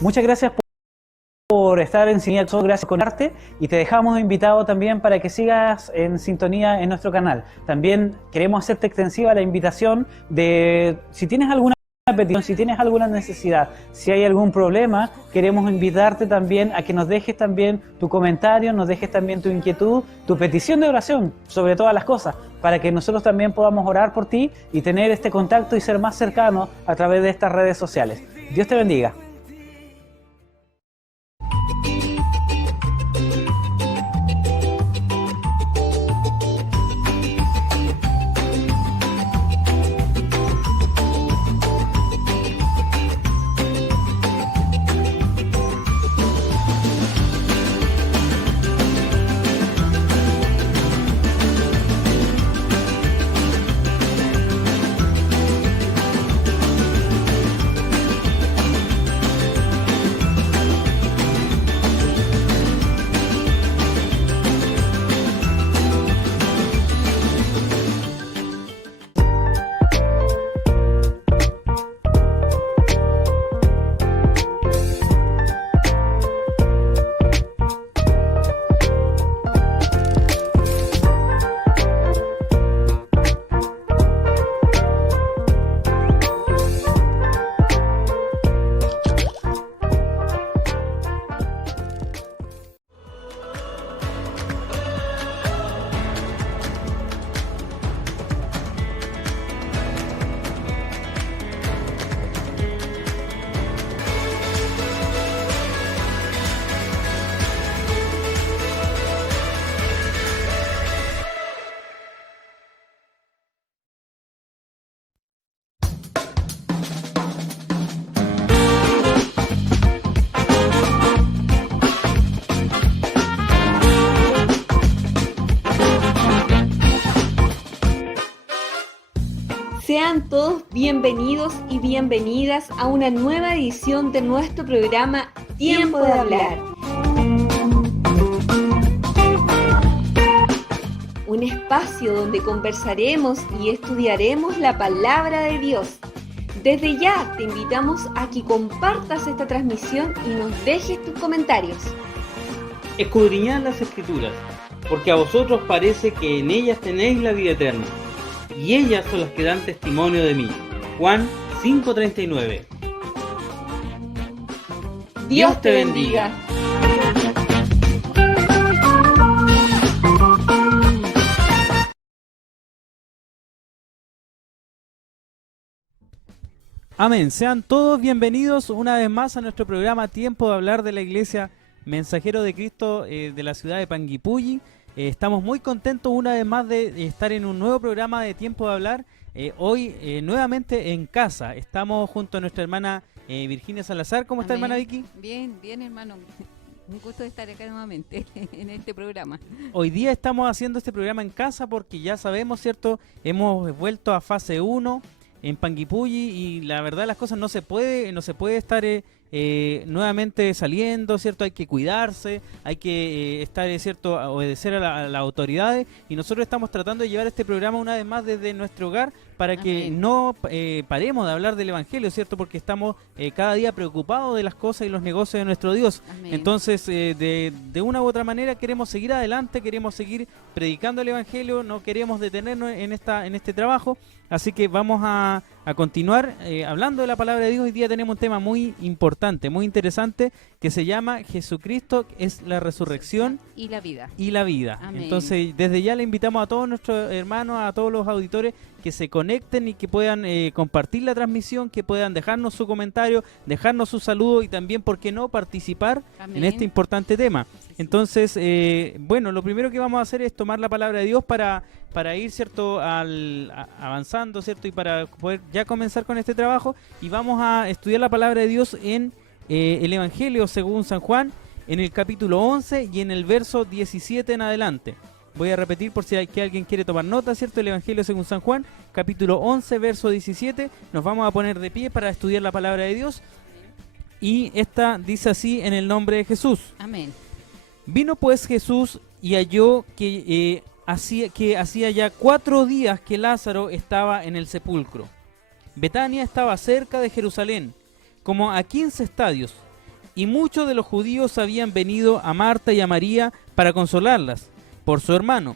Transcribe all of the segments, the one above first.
Muchas gracias por estar en sintonía, gracias con arte, y te dejamos invitado también para que sigas en sintonía en nuestro canal. También queremos hacerte extensiva la invitación de, si tienes alguna petición, si tienes alguna necesidad, si hay algún problema, queremos invitarte también a que nos dejes también tu comentario, nos dejes también tu inquietud, tu petición de oración sobre todas las cosas, para que nosotros también podamos orar por ti y tener este contacto y ser más cercanos a través de estas redes sociales. Dios te bendiga. Sean todos bienvenidos y bienvenidas a una nueva edición de nuestro programa Tiempo de Hablar. Un espacio donde conversaremos y estudiaremos la palabra de Dios. Desde ya te invitamos a que compartas esta transmisión y nos dejes tus comentarios. Escudriñad las Escrituras, porque a vosotros parece que en ellas tenéis la vida eterna, y ellas son las que dan testimonio de mí. Juan 5:39. Dios te bendiga. Amén. Sean todos bienvenidos una vez más a nuestro programa Tiempo de Hablar de la Iglesia Mensajero de Cristo de la ciudad de Panguipulli. Estamos muy contentos una vez más de estar en un nuevo programa de Tiempo de Hablar. Hoy nuevamente en casa. Estamos junto a nuestra hermana Virginia Salazar. ¿Cómo está, hermana Vicky? Bien, bien, hermano. Un gusto de estar acá nuevamente en este programa. Hoy día estamos haciendo este programa en casa porque ya sabemos, ¿cierto? Hemos vuelto a fase 1 en Panguipulli y la verdad las cosas no se puede estar nuevamente saliendo, ¿cierto? Hay que cuidarse, hay que estar, ¿cierto? Obedecer a las autoridades, y nosotros estamos tratando de llevar este programa una vez más desde nuestro hogar para que Amén. no paremos de hablar del Evangelio, ¿cierto? Porque estamos cada día preocupados de las cosas y los negocios de nuestro Dios. Amén. Entonces, de una u otra manera queremos seguir adelante, queremos seguir predicando el Evangelio, no queremos detenernos en este trabajo. Así que vamos a continuar hablando de la palabra de Dios. Hoy día tenemos un tema muy importante, muy interesante, que se llama Jesucristo es la resurrección Y la vida. y la vida. Amén. Entonces, desde ya le invitamos a todos nuestros hermanos, a todos los auditores, que se conecten y que puedan compartir la transmisión, que puedan dejarnos su comentario, dejarnos su saludo y también, ¿por qué no?, participar Amén. en este importante tema. Sí, sí. Entonces, bueno, lo primero que vamos a hacer es tomar la palabra de Dios para ir, ¿cierto?, avanzando, ¿cierto?, y para poder ya comenzar con este trabajo, y vamos a estudiar la palabra de Dios en el Evangelio según San Juan, en el capítulo 11 y en el verso 17 en adelante. Voy a repetir por si hay que alguien quiere tomar nota, ¿cierto? El Evangelio según San Juan, capítulo 11, verso 17. Nos vamos a poner de pie para estudiar la palabra de Dios. Y esta dice así en el nombre de Jesús. Amén. Vino pues Jesús y halló que hacía ya 4 días que Lázaro estaba en el sepulcro. Betania estaba cerca de Jerusalén, como a 15 estadios, y muchos de los judíos habían venido a Marta y a María para consolarlas por su hermano.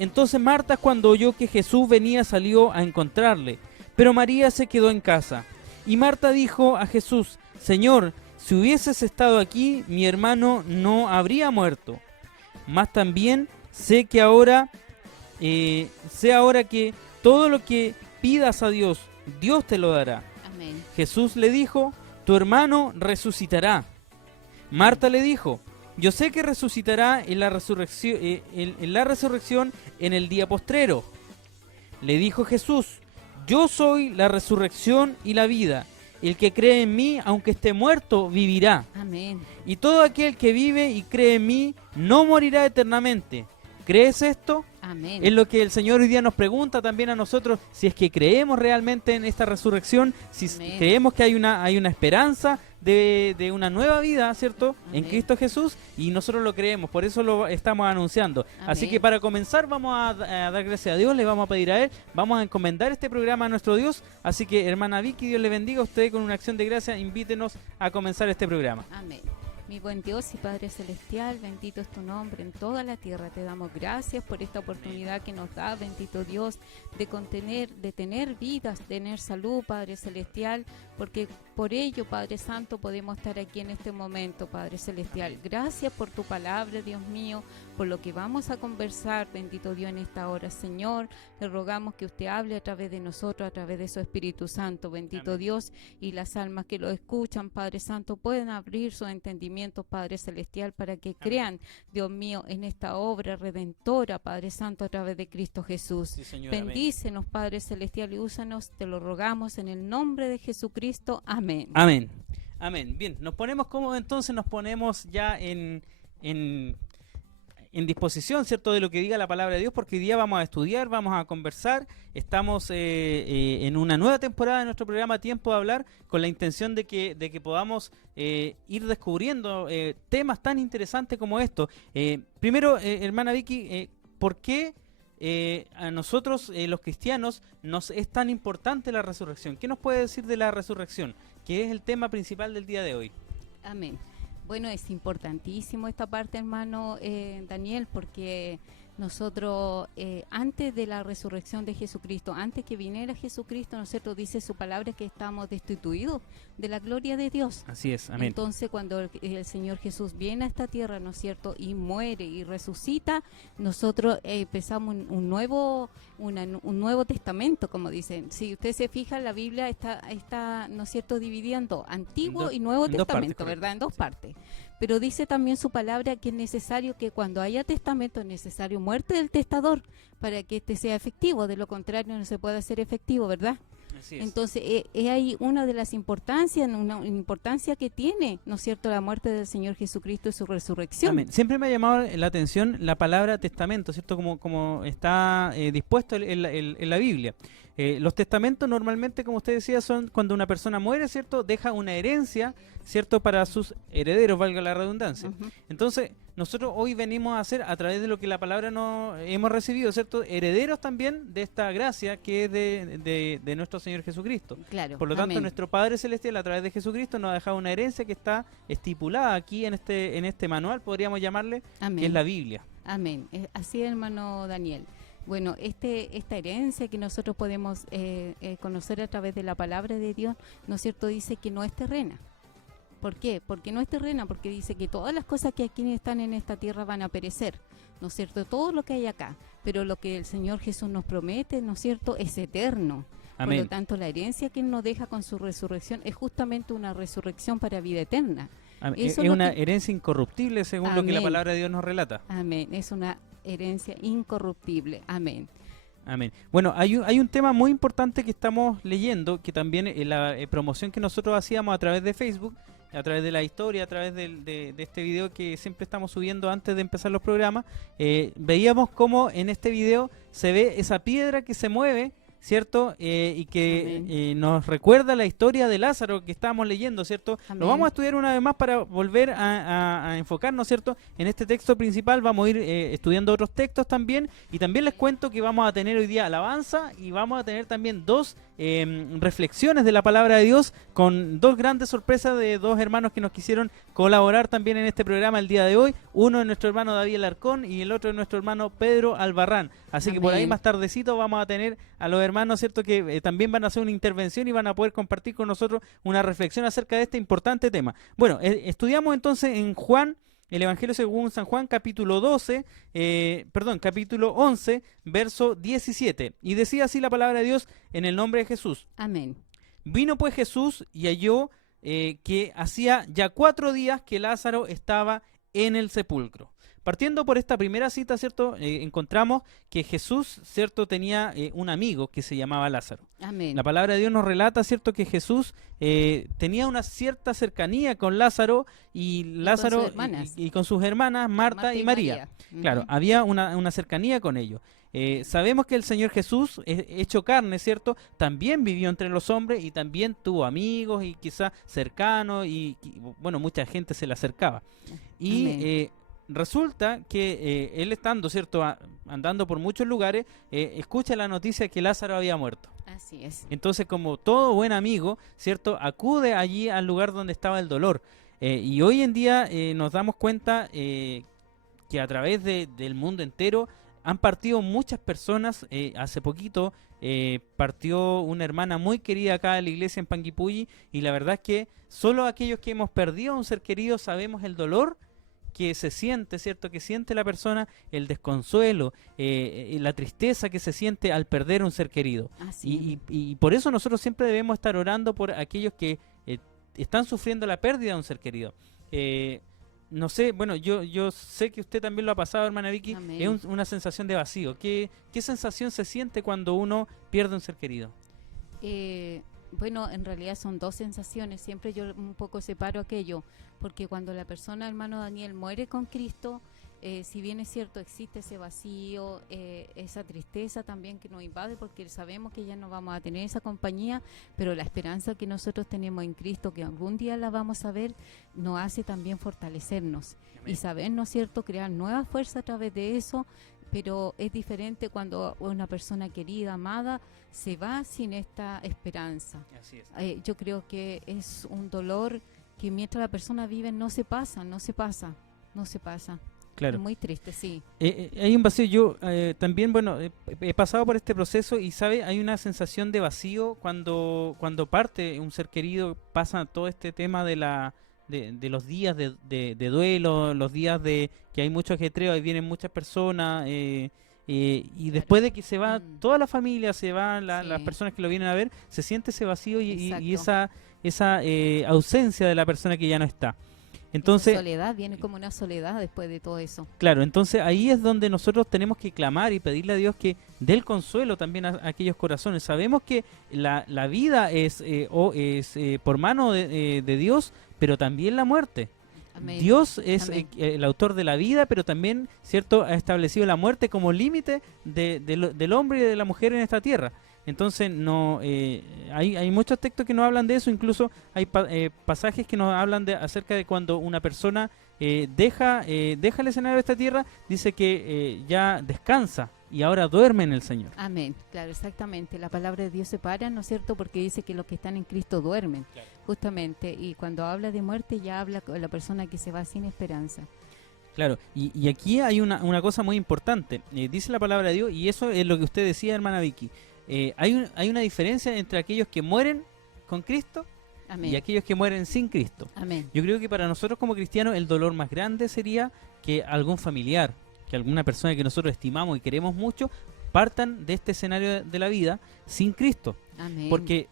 Entonces Marta, cuando oyó que Jesús venía, salió a encontrarle, pero María se quedó en casa. Y Marta dijo a Jesús: Señor, si hubieses estado aquí, mi hermano no habría muerto. Mas también sé ahora que todo lo que pidas a Dios, Dios te lo dará. Amén. Jesús le dijo: tu hermano resucitará. Marta le dijo: yo sé que resucitará en la resurrección en el día postrero. Le dijo Jesús: yo soy la resurrección y la vida. El que cree en mí, aunque esté muerto, vivirá. Amén. Y todo aquel que vive y cree en mí, no morirá eternamente. ¿Crees esto? Amén. Es lo que el Señor hoy día nos pregunta también a nosotros, si es que creemos realmente en esta resurrección, si Amén. creemos que hay una esperanza de una nueva vida, ¿cierto? En Amén. Cristo Jesús, y nosotros lo creemos, por eso lo estamos anunciando. Así Amén. que para comenzar vamos a dar gracias a Dios, le vamos a pedir a Él, vamos a encomendar este programa a nuestro Dios. Así que, hermana Vicky, Dios le bendiga a usted con una acción de gracia, invítenos a comenzar este programa. Amén. Mi buen Dios y Padre Celestial, bendito es tu nombre en toda la tierra. Te damos gracias por esta oportunidad que nos da, bendito Dios, de tener vidas, tener salud, Padre Celestial, porque por ello, Padre Santo, podemos estar aquí en este momento, Padre Celestial. Gracias por tu palabra, Dios mío, por lo que vamos a conversar, bendito Dios, en esta hora, Señor. Le rogamos que usted hable a través de nosotros, a través de su Espíritu Santo, bendito Amén. Dios, y las almas que lo escuchan, Padre Santo, pueden abrir su entendimiento, Padre Celestial, para que crean, Dios mío, en esta obra redentora, Padre Santo, a través de Cristo Jesús. Sí, Señor, amén. Bendícenos, Padre Celestial, y úsanos, te lo rogamos en el nombre de Jesucristo. Amén. Amén. Amén. Bien, nos ponemos cómodos entonces, nos ponemos ya en disposición, ¿cierto?, de lo que diga la palabra de Dios, porque hoy día vamos a estudiar, vamos a conversar. Estamos en una nueva temporada de nuestro programa Tiempo de Hablar, con la intención de que podamos ir descubriendo temas tan interesantes como estos. Primero, hermana Vicky, ¿por qué a nosotros, los cristianos, nos es tan importante la resurrección? ¿Qué nos puede decir de la resurrección, que es el tema principal del día de hoy? Amén. Bueno, es importantísimo esta parte, hermano Daniel, porque nosotros, antes de la resurrección de Jesucristo, antes que viniera Jesucristo, nosotros dice su palabra que estamos destituidos de la gloria de Dios. Así es, amén. Entonces, cuando el Señor Jesús viene a esta tierra, ¿no es cierto?, y muere y resucita, nosotros empezamos un nuevo testamento, como dicen. Si usted se fija, la Biblia está, ¿no es cierto?, dividida en dos, Antiguo y Nuevo Testamento, ¿verdad?, en dos partes. Pero dice también su palabra que es necesario que cuando haya testamento es necesario muerte del testador para que este sea efectivo, de lo contrario no se puede hacer efectivo, ¿verdad? Así es. Entonces, es ahí una de las importancias, una importancia que tiene, ¿no es cierto?, la muerte del Señor Jesucristo y su resurrección. Amén. Siempre me ha llamado la atención la palabra testamento, ¿cierto?, como está dispuesto en la Biblia. Los testamentos normalmente, como usted decía, son cuando una persona muere, ¿cierto?, deja una herencia, ¿cierto?, para sus herederos, valga la redundancia. Ujú. Entonces, nosotros hoy venimos a ser, a través de lo que la palabra nos hemos recibido, ¿cierto?, herederos también de esta gracia que es de nuestro Señor Jesucristo. Claro. Por lo tanto, amén. nuestro Padre Celestial, a través de Jesucristo, nos ha dejado una herencia que está estipulada aquí en este manual, podríamos llamarle, Amén. que es la Biblia. Amén. Así es, hermano Daniel. Bueno, esta herencia que nosotros podemos conocer a través de la palabra de Dios, ¿no es cierto?, dice que no es terrena. ¿Por qué? Porque no es terrena, porque dice que todas las cosas que aquí están en esta tierra van a perecer, ¿no es cierto?, todo lo que hay acá, pero lo que el Señor Jesús nos promete, ¿no es cierto?, es eterno. Amén. Por lo tanto, la herencia que Él nos deja con su resurrección es justamente una resurrección para vida eterna. Amén. Eso Es es lo una que- herencia incorruptible, según lo que la Amén. palabra de Dios nos relata. Amén. Es una herencia incorruptible. Amén. Amén. Bueno, hay un tema muy importante que estamos leyendo, que también la promoción que nosotros hacíamos a través de Facebook, a través de la historia, a través de este video que siempre estamos subiendo antes de empezar los programas, veíamos cómo en este video se ve esa piedra que se mueve, ¿cierto? Y que nos recuerda la historia de Lázaro que estábamos leyendo, ¿cierto? Amén. Lo vamos a estudiar una vez más para volver a enfocarnos, ¿cierto?, en este texto principal. Vamos a ir estudiando otros textos también, y también les cuento que vamos a tener hoy día alabanza y vamos a tener también 2 reflexiones de la palabra de Dios con dos grandes sorpresas de dos hermanos que nos quisieron colaborar también en este programa el día de hoy. Uno es nuestro hermano David Alarcón y el otro es nuestro hermano Pedro Albarrán. Así que por ahí más tardecito vamos a tener a los hermanos, ¿cierto?, que también van a hacer una intervención y van a poder compartir con nosotros una reflexión acerca de este importante tema. Bueno, estudiamos entonces en Juan, el Evangelio según San Juan, capítulo 11, verso 17. Y decía así la palabra de Dios en el nombre de Jesús. Amén. Vino pues Jesús y halló que hacía ya 4 días que Lázaro estaba en el sepulcro. Partiendo por esta primera cita, ¿cierto? Encontramos que Jesús, ¿cierto?, tenía un amigo que se llamaba Lázaro. Amén. La palabra de Dios nos relata, ¿cierto?, que Jesús tenía una cierta cercanía con Lázaro y Lázaro y con sus hermanas Marta y María. Claro, había una cercanía con ellos. Sabemos que el Señor Jesús, hecho carne, ¿cierto?, también vivió entre los hombres y también tuvo amigos y quizás cercanos y bueno, mucha gente se le acercaba. Y resulta que él estando, ¿cierto?, andando por muchos lugares, escucha la noticia que Lázaro había muerto. Así es. Entonces, como todo buen amigo, ¿cierto?, acude allí al lugar donde estaba el dolor. Y hoy en día nos damos cuenta que a través del mundo entero han partido muchas personas. Hace poquito partió una hermana muy querida acá de la iglesia en Panguipulli, y la verdad es que solo aquellos que hemos perdido a un ser querido sabemos el dolor que se siente, ¿cierto?, que siente la persona, el desconsuelo, la tristeza que se siente al perder un ser querido. Y por eso nosotros siempre debemos estar orando por aquellos que están sufriendo la pérdida de un ser querido. No sé, bueno, yo sé que usted también lo ha pasado, hermana Vicky. Amén. Es una sensación de vacío. ¿Qué sensación se siente cuando uno pierde un ser querido? Bueno, en realidad son dos sensaciones. Siempre yo un poco separo aquello, porque cuando la persona, hermano Daniel, muere con Cristo, si bien es cierto, existe ese vacío, esa tristeza también que nos invade, porque sabemos que ya no vamos a tener esa compañía, pero la esperanza que nosotros tenemos en Cristo, que algún día la vamos a ver, nos hace también fortalecernos. Amén. Y saber, ¿no es cierto?, crear nuevas fuerzas a través de eso. Pero es diferente cuando una persona querida, amada, se va sin esta esperanza. Así es. Yo creo que es un dolor que mientras la persona vive no se pasa. Claro. Es muy triste, sí. Hay un vacío. Yo también, bueno, he pasado por este proceso y, ¿sabe? Hay una sensación de vacío cuando parte un ser querido, pasa todo este tema de los días de duelo, los días de que hay mucho ajetreo, y vienen muchas personas, y después de que se va toda la familia, se van las personas que lo vienen a ver, se siente ese vacío y esa ausencia de la persona que ya no está. Entonces, esa soledad, viene como una soledad después de todo eso. Claro, entonces ahí es donde nosotros tenemos que clamar y pedirle a Dios que dé el consuelo también a aquellos corazones. Sabemos que la vida es por mano de Dios, pero también la muerte. Amén. Dios es el autor de la vida, pero también, ¿cierto?, ha establecido la muerte como límite del hombre y de la mujer en esta tierra. Entonces hay muchos textos que nos hablan de eso. Incluso hay pasajes que nos hablan acerca de cuando una persona deja el escenario de esta tierra, dice que ya descansa y ahora duerme en el Señor. Amén, claro, exactamente. La palabra de Dios se para, ¿no es cierto?, porque dice que los que están en Cristo duermen, claro, justamente. Y cuando habla de muerte ya habla con la persona que se va sin esperanza. Claro, y aquí hay una cosa muy importante. Dice la palabra de Dios, y eso es lo que usted decía, hermana Vicky. Hay una diferencia entre aquellos que mueren con Cristo, amén, y aquellos que mueren sin Cristo. Amén. Yo creo que para nosotros como cristianos el dolor más grande sería que algún familiar, que alguna persona que nosotros estimamos y queremos mucho, partan de este escenario de la vida sin Cristo. Amén. Porque,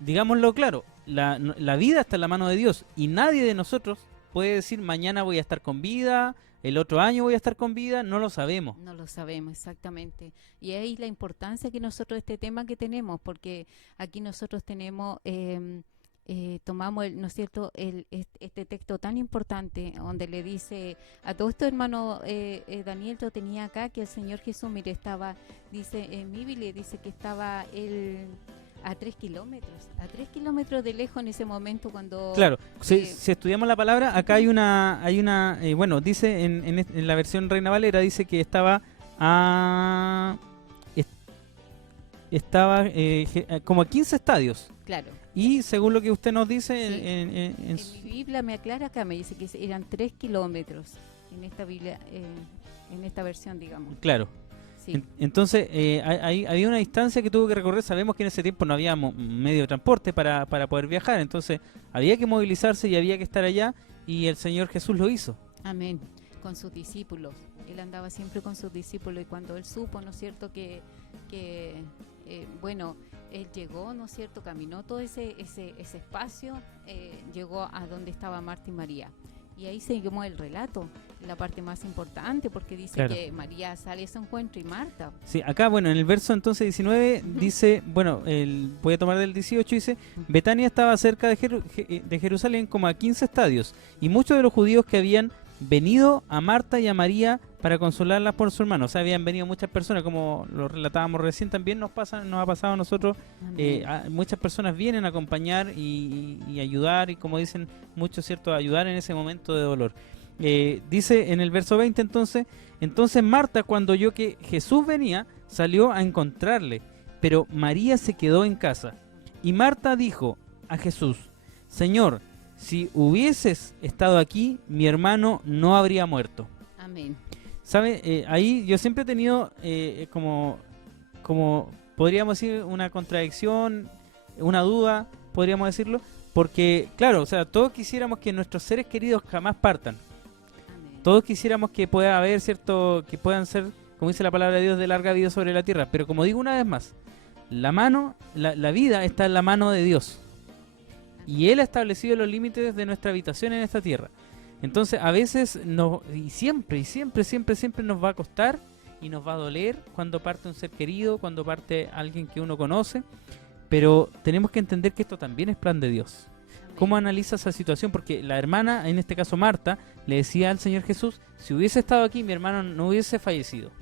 digámoslo claro, la vida está en la mano de Dios y nadie de nosotros puede decir mañana voy a estar con vida, el otro año voy a estar con vida. No lo sabemos. No lo sabemos, exactamente. Y ahí la importancia que nosotros, este tema que tenemos, porque aquí nosotros tenemos, tomamos, ¿no es cierto?, este texto tan importante, donde le dice a todo esto, hermano Daniel, yo tenía acá que el Señor Jesús, mire, estaba, dice en mi Biblia, dice que estaba él a 3 kilómetros de lejos en ese momento cuando... Claro, si estudiamos la palabra, acá hay una bueno, dice en la versión Reina Valera, dice que estaba estaba como a 15 estadios. Claro. Y según lo que usted nos dice, Sí. en En mi Biblia me aclara acá, me dice que eran 3 kilómetros en esta Biblia, en esta versión, digamos. claro. Sí. Entonces, había una distancia que tuvo que recorrer. Sabemos que en ese tiempo no había medio de transporte para poder viajar. Entonces, había que movilizarse y había que estar allá. Y el Señor Jesús lo hizo. Amén. Con sus discípulos. Él andaba siempre con sus discípulos y cuando él supo, ¿no es cierto?, que bueno, él llegó, ¿no es cierto?, caminó todo ese espacio, llegó a donde estaba Marta y María. Y ahí seguimos el relato, la parte más importante, porque dice Claro. que María sale a su encuentro y Marta. Sí, acá, bueno, en el verso entonces 19 dice, bueno, voy a tomar del 18, dice, Betania estaba cerca de Jerusalén como a 15 estadios, y muchos de los judíos que habían venido a Marta y a María para consolarlas por su hermano. O sea, habían venido muchas personas, como lo relatábamos recién, también nos ha pasado a nosotros. Muchas personas vienen a acompañar y ayudar, y como dicen muchos, ¿cierto?, ayudar en ese momento de dolor. Dice en el verso 20 entonces Marta, cuando oyó que Jesús venía, salió a encontrarle, pero María se quedó en casa. Y Marta dijo a Jesús, Señor, si hubieses estado aquí, mi hermano no habría muerto. Amén. ¿Sabe? Ahí yo siempre he tenido como podríamos decir, una contradicción, una duda, podríamos decirlo, porque, claro, o sea, todos quisiéramos que nuestros seres queridos jamás partan. Amén. Todos quisiéramos que pueda haber, ¿cierto?, que puedan ser, como dice la palabra de Dios, de larga vida sobre la tierra. Pero como digo una vez más, la vida está en la mano de Dios. Y Él ha establecido los límites de nuestra habitación en esta tierra. Entonces, a veces, siempre nos va a costar y nos va a doler cuando parte un ser querido, cuando parte alguien que uno conoce. Pero tenemos que entender que esto también es plan de Dios. Amén. ¿Cómo analiza esa situación? Porque la hermana, en este caso Marta, le decía al Señor Jesús, si hubiese estado aquí, mi hermano no hubiese fallecido.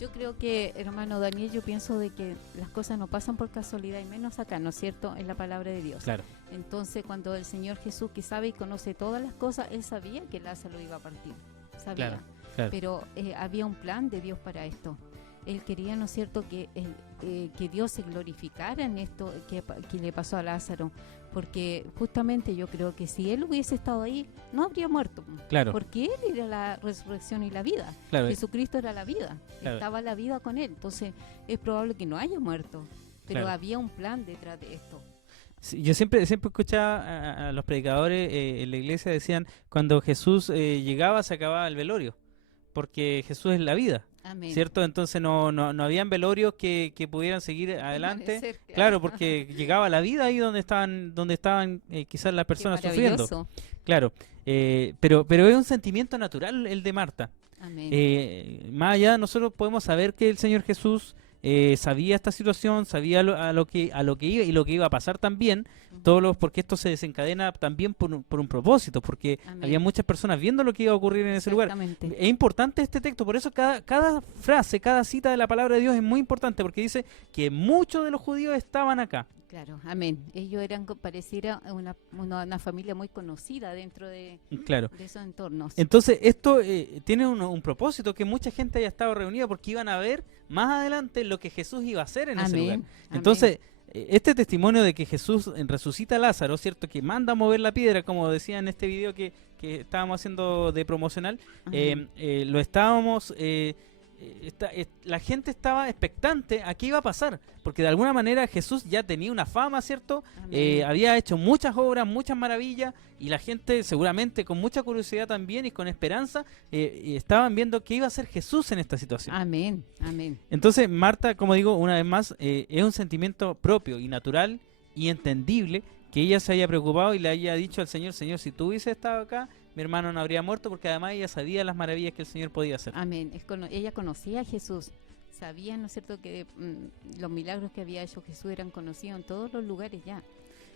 Yo creo que, hermano Daniel, yo pienso de que las cosas no pasan por casualidad, y menos acá, ¿no es cierto?, en la palabra de Dios. Claro. Entonces, cuando el Señor Jesús, que sabe y conoce todas las cosas, Él sabía que Lázaro iba a partir. Sabía. Claro. Pero había un plan de Dios para esto. Él quería, ¿no es cierto?, que Dios se glorificara en esto que le pasó a Lázaro. Porque justamente yo creo que si Él hubiese estado ahí, no habría muerto. Claro. Porque Él era la resurrección y la vida. Claro. Jesucristo era la vida. Claro. Estaba la vida con Él. Entonces es probable que no haya muerto. Pero Claro. había un plan detrás de esto. Sí, yo siempre escuchaba a los predicadores en la iglesia, decían, cuando Jesús llegaba se acababa el velorio, porque Jesús es la vida. Amén. ¿Cierto? Entonces no habían velorios que pudieran seguir adelante. Permanecer, Claro, porque llegaba la vida ahí donde estaban quizás las personas Qué sufriendo. maravilloso. Claro, pero es un sentimiento natural el de Marta. Amén. Más allá, nosotros podemos saber que el Señor Jesús sabía esta situación, sabía a lo que iba y lo que iba a pasar también, porque esto se desencadena también por un propósito, porque Amén. había muchas personas viendo lo que iba a ocurrir en ese lugar. Exactamente. Es importante este texto, por eso cada frase, cada cita de la palabra de Dios es muy importante, porque dice que muchos de los judíos estaban acá. Claro, amén. Ellos eran, pareciera una familia muy conocida dentro de Claro. esos entornos. Entonces esto tiene un propósito, que mucha gente haya estado reunida porque iban a ver más adelante lo que Jesús iba a hacer en ese lugar. Amén. Entonces, este testimonio de que Jesús resucita a Lázaro, ¿cierto?, que manda a mover la piedra, como decía en este video que estábamos haciendo de promocional, lo estábamos... la gente estaba expectante a qué iba a pasar, porque de alguna manera Jesús ya tenía una fama, ¿cierto? Había hecho muchas obras, muchas maravillas, y la gente seguramente con mucha curiosidad también y con esperanza estaban viendo qué iba a hacer Jesús en esta situación. Amén, amén. Entonces Marta, como digo una vez más, es un sentimiento propio y natural y entendible que ella se haya preocupado y le haya dicho al Señor, Señor, si tú hubieses estado acá, mi hermano no habría muerto, porque además ella sabía las maravillas que el Señor podía hacer. Amén. Ella conocía a Jesús. Sabía, ¿no es cierto?, que los milagros que había hecho Jesús eran conocidos en todos los lugares ya.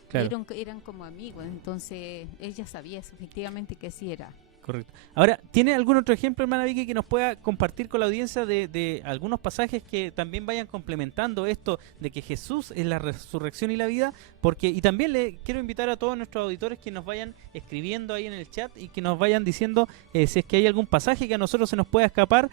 Claro. Eran como amigos. Entonces ella sabía efectivamente que sí era. Correcto. Ahora, ¿tiene algún otro ejemplo, hermana Vicky, que nos pueda compartir con la audiencia de algunos pasajes que también vayan complementando esto de que Jesús es la resurrección y la vida? Y también le quiero invitar a todos nuestros auditores que nos vayan escribiendo ahí en el chat y que nos vayan diciendo si es que hay algún pasaje que a nosotros se nos pueda escapar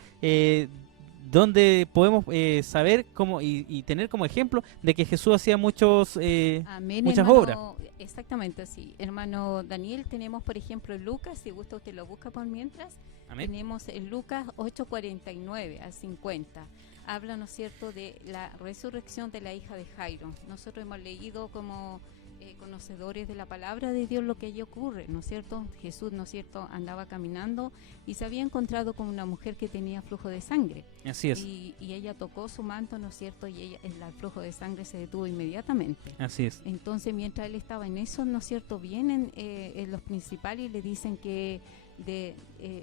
donde podemos saber cómo y tener como ejemplo de que Jesús hacía muchas Hermano, obras. Exactamente así. Hermano Daniel, tenemos por ejemplo en Lucas, si gusta usted lo busca por mientras. Amén. Tenemos en Lucas 8:49 al 50. Habla, ¿no es cierto?, de la resurrección de la hija de Jairo. Nosotros hemos leído como conocedores de la palabra de Dios lo que allí ocurre, ¿no es cierto? Jesús, ¿no es cierto?, andaba caminando y se había encontrado con una mujer que tenía flujo de sangre. Así es. Y ella tocó su manto, ¿no es cierto?, y el flujo de sangre se detuvo inmediatamente. Así es. Entonces, mientras él estaba en eso, ¿no es cierto?, vienen los principales y le dicen que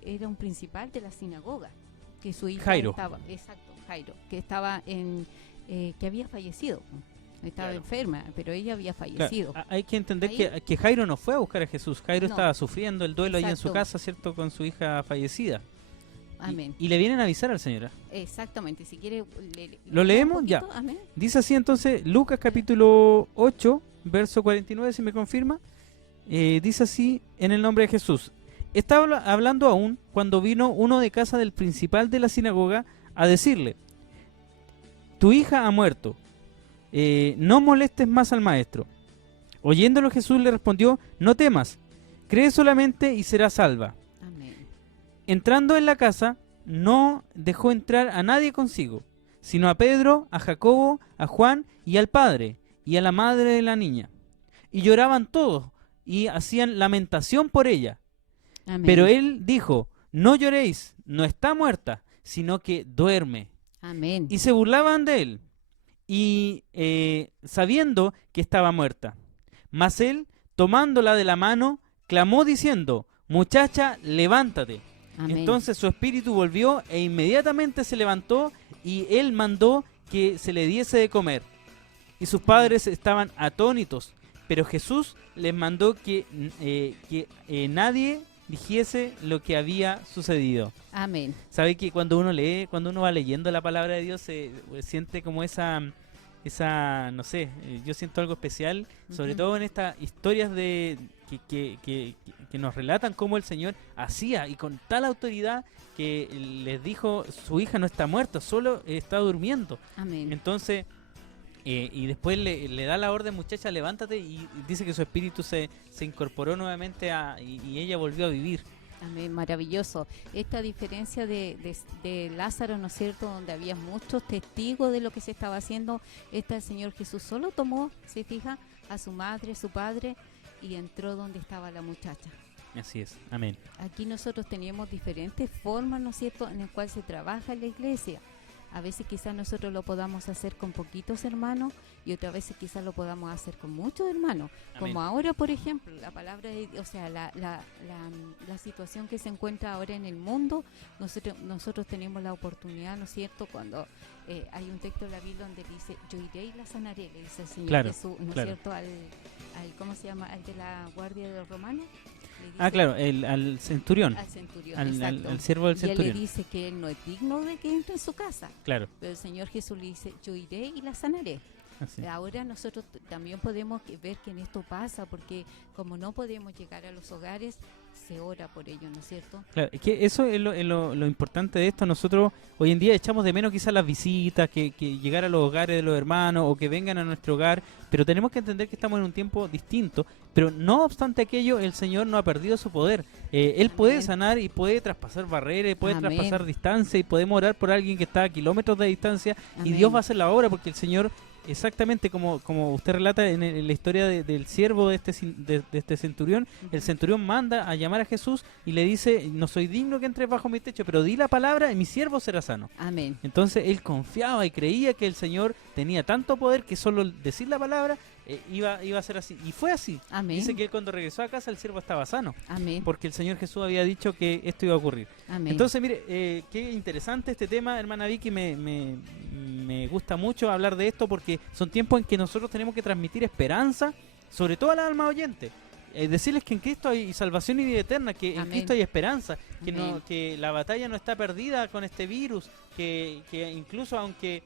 era un principal de la sinagoga, que su hija Jairo. estaba, exacto, Jairo, que estaba que había fallecido, estaba Claro. enferma, pero ella había fallecido. Claro, hay que entender Ahí- que Jairo no fue a buscar a Jesús. Jairo No. estaba sufriendo el duelo ahí en su Exacto. casa, ¿cierto? Con su hija fallecida. Amén. Y le vienen a avisar al Señor. Exactamente, si quiere... ¿Lo leemos? un Ya. poquito, amén. Dice así entonces, Lucas capítulo 8, verso 49, si me confirma. Dice así, en el nombre de Jesús. Estaba hablando aún cuando vino uno de casa del principal de la sinagoga a decirle, tu hija ha muerto, no molestes más al maestro. Oyéndolo Jesús le respondió, no temas, cree solamente y serás salva. Amén. Entrando en la casa, no dejó entrar a nadie consigo, sino a Pedro, a Jacobo, a Juan y al padre y a la madre de la niña. Y lloraban todos y hacían lamentación por ella. Amén. Pero él dijo, no lloréis, no está muerta, sino que duerme. Amén. Y se burlaban de él, y sabiendo que estaba muerta. Mas él, tomándola de la mano, clamó diciendo, muchacha, levántate. Amén. Entonces su espíritu volvió e inmediatamente se levantó y él mandó que se le diese de comer. Y sus padres estaban atónitos, pero Jesús les mandó que nadie dijese lo que había sucedido. Amén. Sabe que cuando uno lee, cuando uno va leyendo la palabra de Dios, se siente como esa, no sé, yo siento algo especial, sobre Ujú. todo en estas historias de que nos relatan cómo el Señor hacía y con tal autoridad que les dijo, su hija no está muerta, solo está durmiendo. Amén. Entonces, y después le da la orden, muchacha, levántate, y dice que su espíritu se incorporó nuevamente y ella volvió a vivir. Amén, maravilloso. Esta diferencia de Lázaro, ¿no es cierto?, donde había muchos testigos de lo que se estaba haciendo, el Señor Jesús solo tomó, se fija, a su madre, su padre, y entró donde estaba la muchacha. Así es, amén. Aquí nosotros teníamos diferentes formas, ¿no es cierto?, en el cual se trabaja en la iglesia. A veces quizás nosotros lo podamos hacer con poquitos hermanos y otras veces quizás lo podamos hacer con muchos hermanos. Amén. Como ahora, por ejemplo, la palabra, o sea, la situación que se encuentra ahora en el mundo, nosotros tenemos la oportunidad, ¿no es cierto?, cuando hay un texto en la Biblia donde dice, yo iré y la sanaré, le dice el Señor Claro, Jesús, ¿no es claro. cierto?, al ¿cómo se llama?, al de la guardia de los romanos. Le dice, Ah, claro, al centurión, al centurión, al exacto. siervo del Y él le centurión. dice que él no es digno de que entre en su casa. Claro, Pero el Señor Jesús le dice, yo iré y la sanaré. así. Ahora nosotros también podemos ver que en esto pasa, porque como no podemos llegar a los hogares, se ora por ellos, ¿no es cierto? Claro, es que eso es lo importante de esto. Nosotros hoy en día echamos de menos quizás las visitas, que llegar a los hogares de los hermanos o que vengan a nuestro hogar, pero tenemos que entender que estamos en un tiempo distinto. Pero no obstante aquello, el Señor no ha perdido su poder. Él puede Amén. sanar y puede traspasar barreras, y puede Amén. traspasar distancia, y podemos orar por alguien que está a kilómetros de distancia, y Amén. Dios va a hacer la obra, porque el Señor, exactamente como usted relata en la historia del siervo de este centurión, el centurión manda a llamar a Jesús y le dice, no soy digno que entres bajo mi techo, pero di la palabra y mi siervo será sano. Amén. Entonces él confiaba y creía que el Señor tenía tanto poder que solo decir la palabra iba a ser así. Y fue así. Amén. Dice que él cuando regresó a casa el siervo estaba sano, Amén. porque el Señor Jesús había dicho que esto iba a ocurrir. Amén. Entonces, mire, qué interesante este tema, hermana Vicky, me gusta mucho hablar de esto porque son tiempos en que nosotros tenemos que transmitir esperanza, sobre todo a las almas oyentes. Decirles que en Cristo hay salvación y vida eterna, que en Amén. Cristo hay esperanza, Amén. que la batalla no está perdida con este virus, que incluso aunque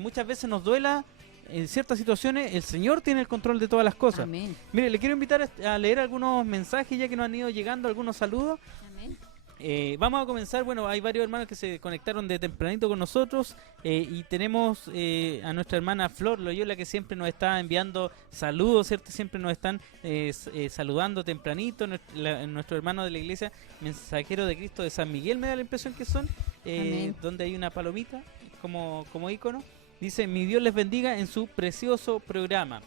muchas veces nos duela, en ciertas situaciones el Señor tiene el control de todas las cosas. Amén. Mire, le quiero invitar a leer algunos mensajes ya que nos han ido llegando, algunos saludos. Amén. Vamos a comenzar. Bueno, hay varios hermanos que se conectaron de tempranito con nosotros y tenemos a nuestra hermana Flor Loyola, que siempre nos está enviando saludos, ¿cierto? Siempre nos están saludando tempranito. Nuestro hermano de la iglesia, Mensajero de Cristo de San Miguel, me da la impresión que son, donde hay una palomita como ícono. Dice: mi Dios les bendiga en su precioso programa.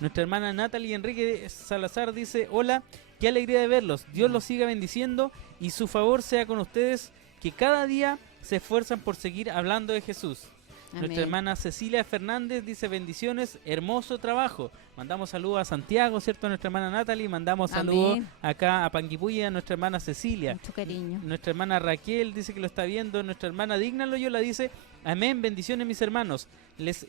Nuestra hermana Natalie Enrique Salazar dice: hola, qué alegría de verlos. Dios los siga bendiciendo y su favor sea con ustedes, que cada día se esfuerzan por seguir hablando de Jesús. Amén. Nuestra hermana Cecilia Fernández dice: bendiciones, hermoso trabajo. Mandamos saludos a Santiago, ¿cierto? A nuestra hermana Natalie. Mandamos saludos Amén. acá a Panguipulli, a nuestra hermana Cecilia. Mucho cariño. Nuestra hermana Raquel dice que lo está viendo. Nuestra hermana Digna Loyola dice: amén, bendiciones mis hermanos. Les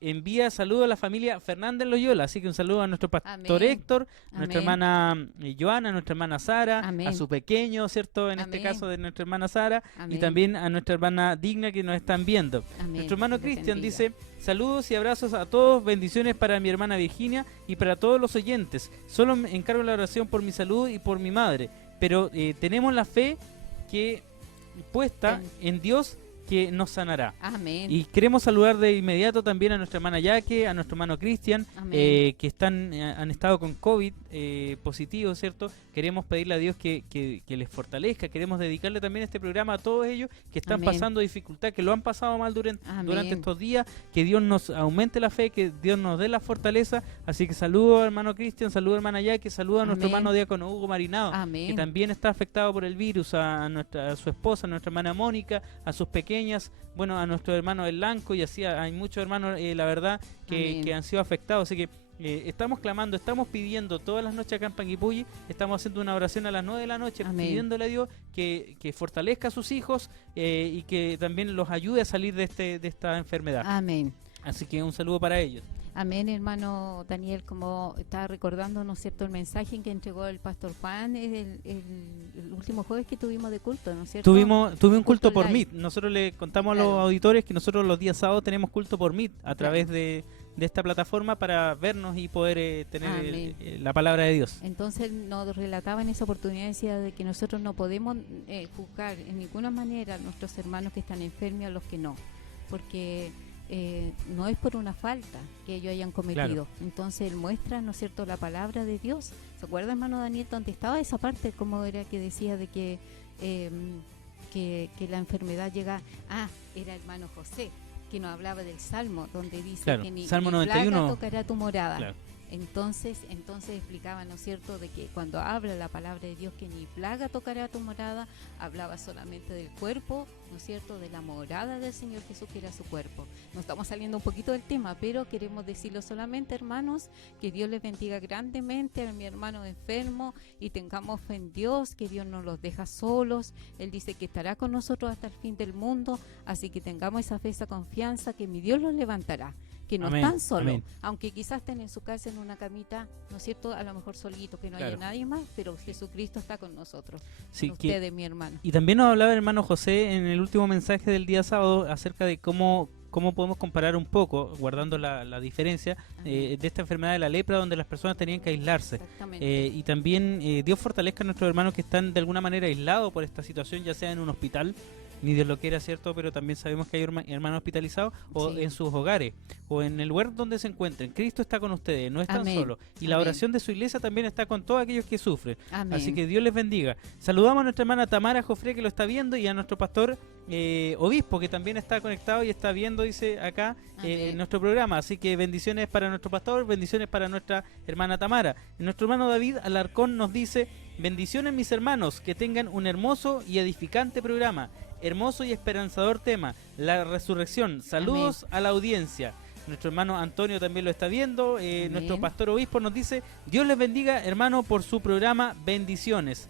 envía saludos a la familia Fernández Loyola. Así que un saludo a nuestro pastor Amén. Héctor, a nuestra Amén. hermana Joana, a nuestra hermana Sara, Amén. a su pequeño, ¿cierto? En este Amén. caso de nuestra hermana Sara, y Amén. también a nuestra hermana Digna, que nos están viendo. Amén. Nuestro hermano Dios les Cristian bendiga. dice: saludos y abrazos a todos, bendiciones para mi hermana Virginia y para todos los oyentes. Solo me encargo la oración por mi salud y por mi madre, pero tenemos la fe que puesta en Dios, que nos sanará. Amén. Y queremos saludar de inmediato también a nuestra hermana Yaque, a nuestro hermano Cristian, Amén. que han estado con COVID positivo, ¿cierto? Queremos pedirle a Dios que les fortalezca. Queremos dedicarle también este programa a todos ellos que están Amén. pasando dificultad, que lo han pasado mal durante Amén. estos días. Que Dios nos aumente la fe, que Dios nos dé la fortaleza. Así que saludo al hermano Cristian, saludo a hermana Yaque, saludo a nuestro Amén. hermano diácono Hugo Marinado, que Amén. también está afectado por el virus, a su esposa, a nuestra hermana Mónica, a sus pequeñas, bueno, a nuestro hermano El Lanco, y así hay muchos hermanos, la verdad, Amén. que han sido afectados. Así que estamos clamando, estamos pidiendo todas las noches acá en Panguipulli, estamos haciendo una oración a las 9 de la noche, Amén. pidiéndole a Dios que fortalezca a sus hijos y que también los ayude a salir de esta enfermedad. Amén. Así que un saludo para ellos. Amén, hermano Daniel, como estaba recordando, ¿no es cierto?, el mensaje que entregó el pastor Juan el último jueves que tuvimos de culto, ¿no es cierto? Tuve un culto por live. Meet. Nosotros le contamos a Claro. los auditores que nosotros los días sábados tenemos culto por Meet a través de esta plataforma para vernos y poder tener Amén. la palabra de Dios. Entonces nos relataba en esa oportunidad, decía de que nosotros no podemos juzgar en ninguna manera a nuestros hermanos que están enfermos y a los que no, porque no es por una falta que ellos hayan cometido. Claro. Entonces él muestra, ¿no es cierto?, la palabra de Dios. ¿Se acuerda, hermano Daniel, donde estaba esa parte, como era que decía de que la enfermedad llega? Era hermano José, que nos hablaba del Salmo, donde dice Claro, que ni Salmo plaga 91. tocará tu morada. Claro. Entonces explicaba, ¿no es cierto?, de que cuando habla la palabra de Dios que ni plaga tocará tu morada, hablaba solamente del cuerpo, ¿no es cierto?, de la morada del Señor Jesús, que era su cuerpo. Nos estamos saliendo un poquito del tema, pero queremos decirlo solamente, hermanos, que Dios les bendiga grandemente a mi hermano enfermo y tengamos fe en Dios, que Dios no los deja solos. Él dice que estará con nosotros hasta el fin del mundo, así que tengamos esa fe, esa confianza, que mi Dios los levantará, que no Amén, están solos, amén. aunque quizás estén en su casa en una camita, ¿no es cierto?, a lo mejor solito, que no Claro. haya nadie más, pero Jesucristo está con nosotros, Sí, con que- ustedes, mi hermano. Y también nos hablaba el hermano José en el último mensaje del día sábado acerca de cómo podemos comparar un poco, guardando la diferencia, de esta enfermedad de la lepra, donde las personas tenían que aislarse. Exactamente. Y también Dios fortalezca a nuestros hermanos que están de alguna manera aislados por esta situación, ya sea en un hospital, ni Dios lo quiera, ¿cierto? Pero también sabemos que hay hermanos hospitalizados, o Sí. en sus hogares, o en el lugar donde se encuentren. Cristo está con ustedes, no están Amén. solos. Y la Amén. oración de su iglesia también está con todos aquellos que sufren. Amén. Así que Dios les bendiga. Saludamos a nuestra hermana Tamara Jofre, que lo está viendo, y a nuestro pastor obispo, que también está conectado y está viendo, dice acá, Amén. nuestro programa. Así que bendiciones para nuestro pastor, bendiciones para nuestra hermana Tamara. Nuestro hermano David Alarcón nos dice: bendiciones mis hermanos, que tengan un hermoso y edificante programa, hermoso y esperanzador tema, la resurrección. Saludos a la audiencia. Nuestro hermano Antonio también lo está viendo. Nuestro pastor obispo nos dice: Dios les bendiga, hermano, por su programa. Bendiciones.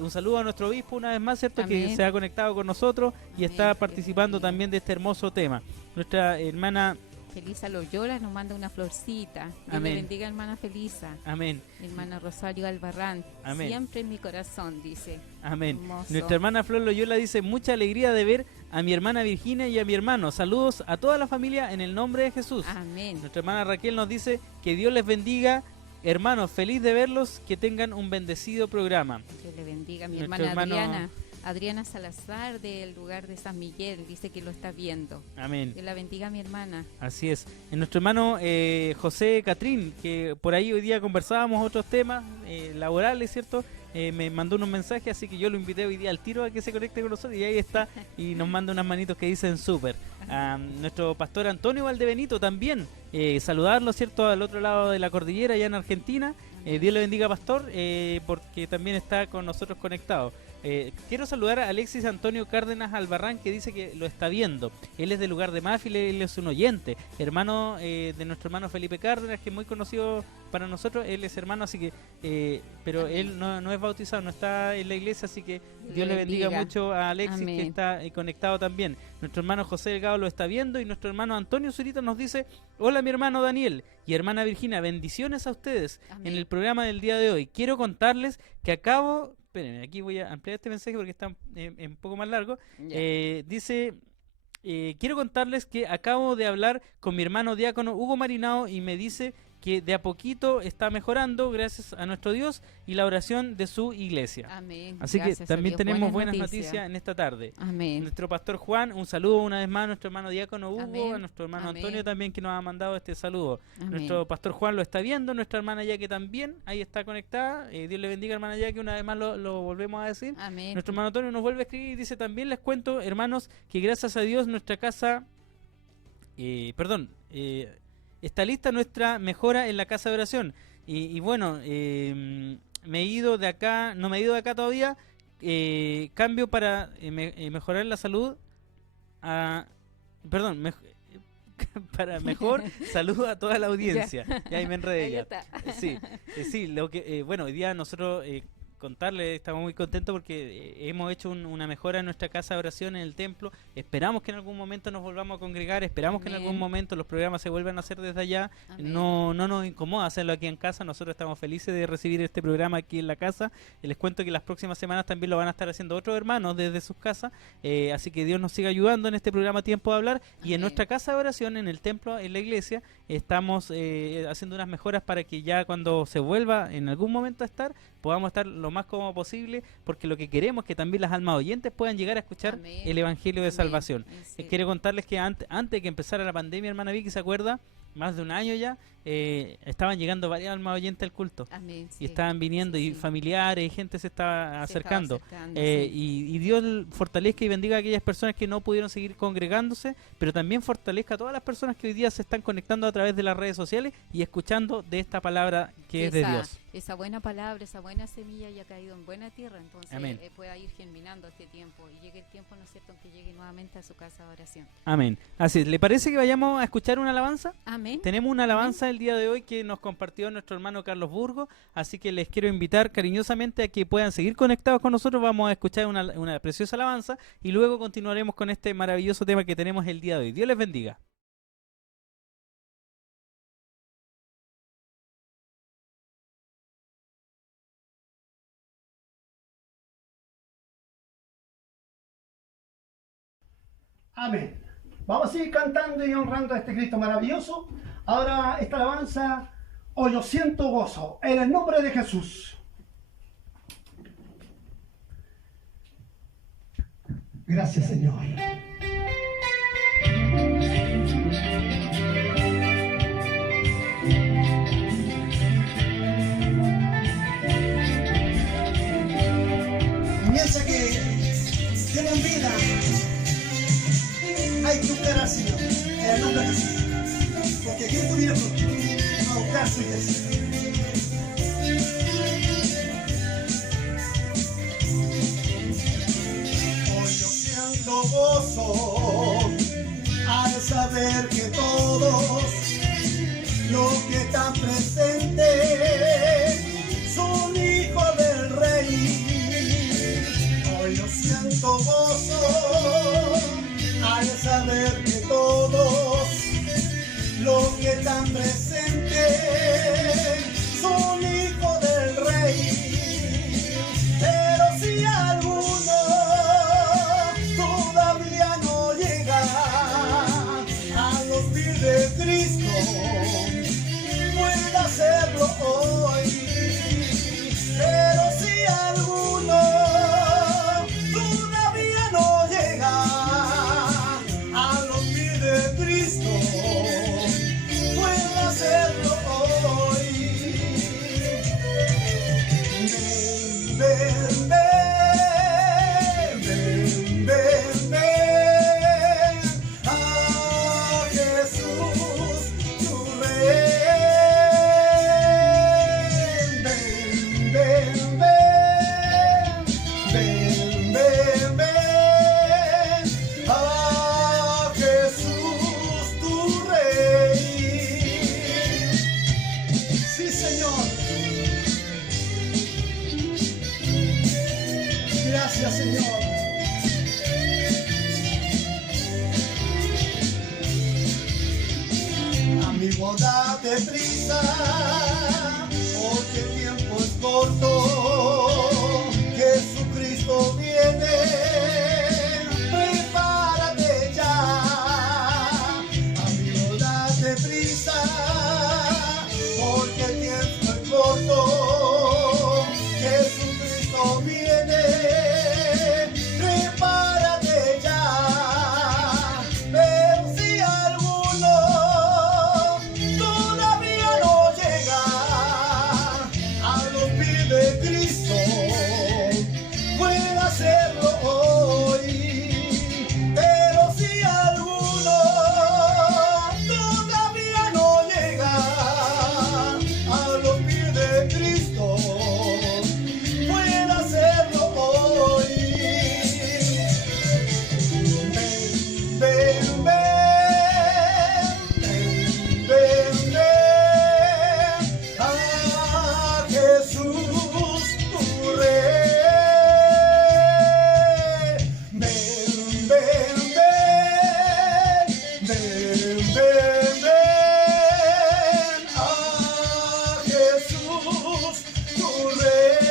Un saludo a nuestro obispo una vez más, ¿cierto? Amén. Que se ha conectado con nosotros y Amén. está Dios participando bendiga. también de este hermoso tema. Nuestra hermana, Felisa Loyola nos manda una florcita. Dios Amén. le bendiga, hermana Felisa. amén, Hermana Rosario Albarrán, Amén. siempre en mi corazón, dice. amén. Hermoso. Nuestra hermana Flor Loyola dice: mucha alegría de ver a mi hermana Virginia y a mi hermano. Saludos a toda la familia en el nombre de Jesús. Amén. Nuestra hermana Raquel nos dice: que Dios les bendiga. Hermanos, feliz de verlos, que tengan un bendecido programa. Dios le bendiga. Mi Nuestro hermana hermano Adriana. Adriana Salazar del lugar de San Miguel, dice que lo está viendo. Amén. Que la bendiga mi hermana. Así es. En nuestro hermano José Catrín, que por ahí hoy día conversábamos otros temas laborales, ¿cierto? Me mandó unos mensajes, así que yo lo invité hoy día al tiro a que se conecte con nosotros y ahí está, y nos manda unas manitos que dicen súper. Nuestro pastor Antonio Valdebenito también, saludarlo, ¿cierto? Al otro lado de la cordillera, allá en Argentina. Dios le bendiga, pastor, porque también está con nosotros conectado. Quiero saludar a Alexis Antonio Cárdenas Albarrán, que dice que lo está viendo. Él es del lugar de Mafil, él es un oyente, hermano de nuestro hermano Felipe Cárdenas, que es muy conocido para nosotros. Él es hermano, así que pero él no es bautizado, no está en la iglesia, así que Dios le bendiga mucho a Alexis. Amén. Que está conectado también. Nuestro hermano José Delgado lo está viendo, y nuestro hermano Antonio Zurita nos dice: hola mi hermano Daniel y hermana Virginia, bendiciones a ustedes. Amén. En el programa del día de hoy quiero contarles que acabo... Espérenme, aquí voy a ampliar este mensaje porque está un poco más largo. Dice, quiero contarles que acabo de hablar con mi hermano diácono Hugo Marinao y me dice que de a poquito está mejorando gracias a nuestro Dios y la oración de su iglesia. Amén. Así gracias que también tenemos buenas noticias en esta tarde. Amén. Nuestro pastor Juan, un saludo una vez más a nuestro hermano diácono Hugo, amén. A nuestro hermano amén. Antonio también, que nos ha mandado este saludo. Amén. Nuestro pastor Juan lo está viendo, nuestra hermana Yaque también, ahí está conectada. Dios le bendiga, hermana Yaque, una vez más lo volvemos a decir. Amén. Nuestro hermano Antonio nos vuelve a escribir y dice: también les cuento, hermanos, que gracias a Dios nuestra casa, está lista nuestra mejora en la casa de oración. Y bueno, me he ido de acá, no me he ido de acá todavía. Cambio para mejorar la salud. Para mejor saludo a toda la audiencia. Ya ahí me enredé ya. Sí, lo que bueno, hoy día nosotros contarles, estamos muy contentos porque hemos hecho una mejora en nuestra casa de oración en el templo. Esperamos que en algún momento nos volvamos a congregar, esperamos amén. Que en algún momento los programas se vuelvan a hacer desde allá. No nos incomoda hacerlo aquí en casa, nosotros estamos felices de recibir este programa aquí en la casa. Les cuento que las próximas semanas también lo van a estar haciendo otros hermanos desde sus casas, así que Dios nos siga ayudando en este programa Tiempo de Hablar. Amén. Y en nuestra casa de oración, en el templo, en la iglesia, estamos haciendo unas mejoras para que ya cuando se vuelva en algún momento a estar, podamos estar lo más cómodo posible, porque lo que queremos es que también las almas oyentes puedan llegar a escuchar amén. El Evangelio de amén. Salvación. Sí. Quiero contarles que antes de que empezara la pandemia, hermana Vicky, ¿se acuerda? Más de un año ya, estaban llegando varias almas oyentes al culto. Amén, sí. Y estaban viniendo, sí, y familiares y gente se estaba acercando. Sí. Y Dios fortalezca y bendiga a aquellas personas que no pudieron seguir congregándose, pero también fortalezca a todas las personas que hoy día se están conectando a través de las redes sociales y escuchando de esta palabra que es de Dios. Esa buena palabra, esa buena semilla ya ha caído en buena tierra, entonces pueda ir germinando este tiempo y llegue el tiempo, ¿no es cierto?, en que llegue nuevamente a su casa de oración. Amén. Así es. ¿Le parece que vayamos a escuchar una alabanza? Amén. Tenemos una alabanza el día de hoy que nos compartió nuestro hermano Carlos Burgo, así que les quiero invitar cariñosamente a que puedan seguir conectados con nosotros. Vamos a escuchar una preciosa alabanza y luego continuaremos con este maravilloso tema que tenemos el día de hoy. Dios les bendiga. Amén. Vamos a seguir cantando y honrando a este Cristo maravilloso. Ahora esta alabanza: hoy yo siento gozo en el nombre de Jesús. Gracias, Señor. Piensa que tienen vida. Hay que buscar al Señor en el nombre de Jesús, porque Cristo viene a buscar su iglesia. Hoy yo siento gozo al saber que todos los que están presentes son hijos del Rey. Hoy yo siento gozo al saber que todos los que están presentes Gracias, Señor. Amigo, date prisa, porque el tiempo es corto. Jesucristo viene, prepárate ya. Amigo, date prisa, porque el tiempo es corto. Jesucristo viene, prepárate ya. Pero si alguno todavía no llega a los pies de Cristo, puede hacerlo hoy. Pero si alguno todavía no llega a los pies de Cristo, puede hacerlo hoy. Ven, ven, ven, ven, ven, ven a Jesús tu Rey. Ven, ven, ven, ven, ven, ven a Jesús tu Rey.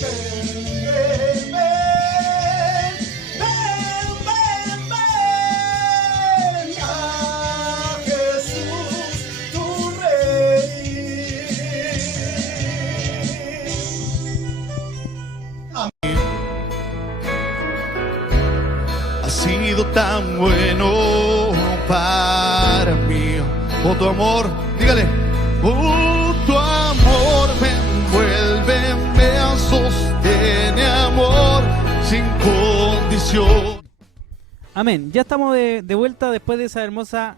Ven, ven, ven, ven, ven, ven a Jesús tu Rey. Has sido tan bueno para mí. Oh, tu amor, dígale. Oh, tu amor me envuelve, me sostiene, amor sin condición. Amén. Ya estamos de vuelta después de esa hermosa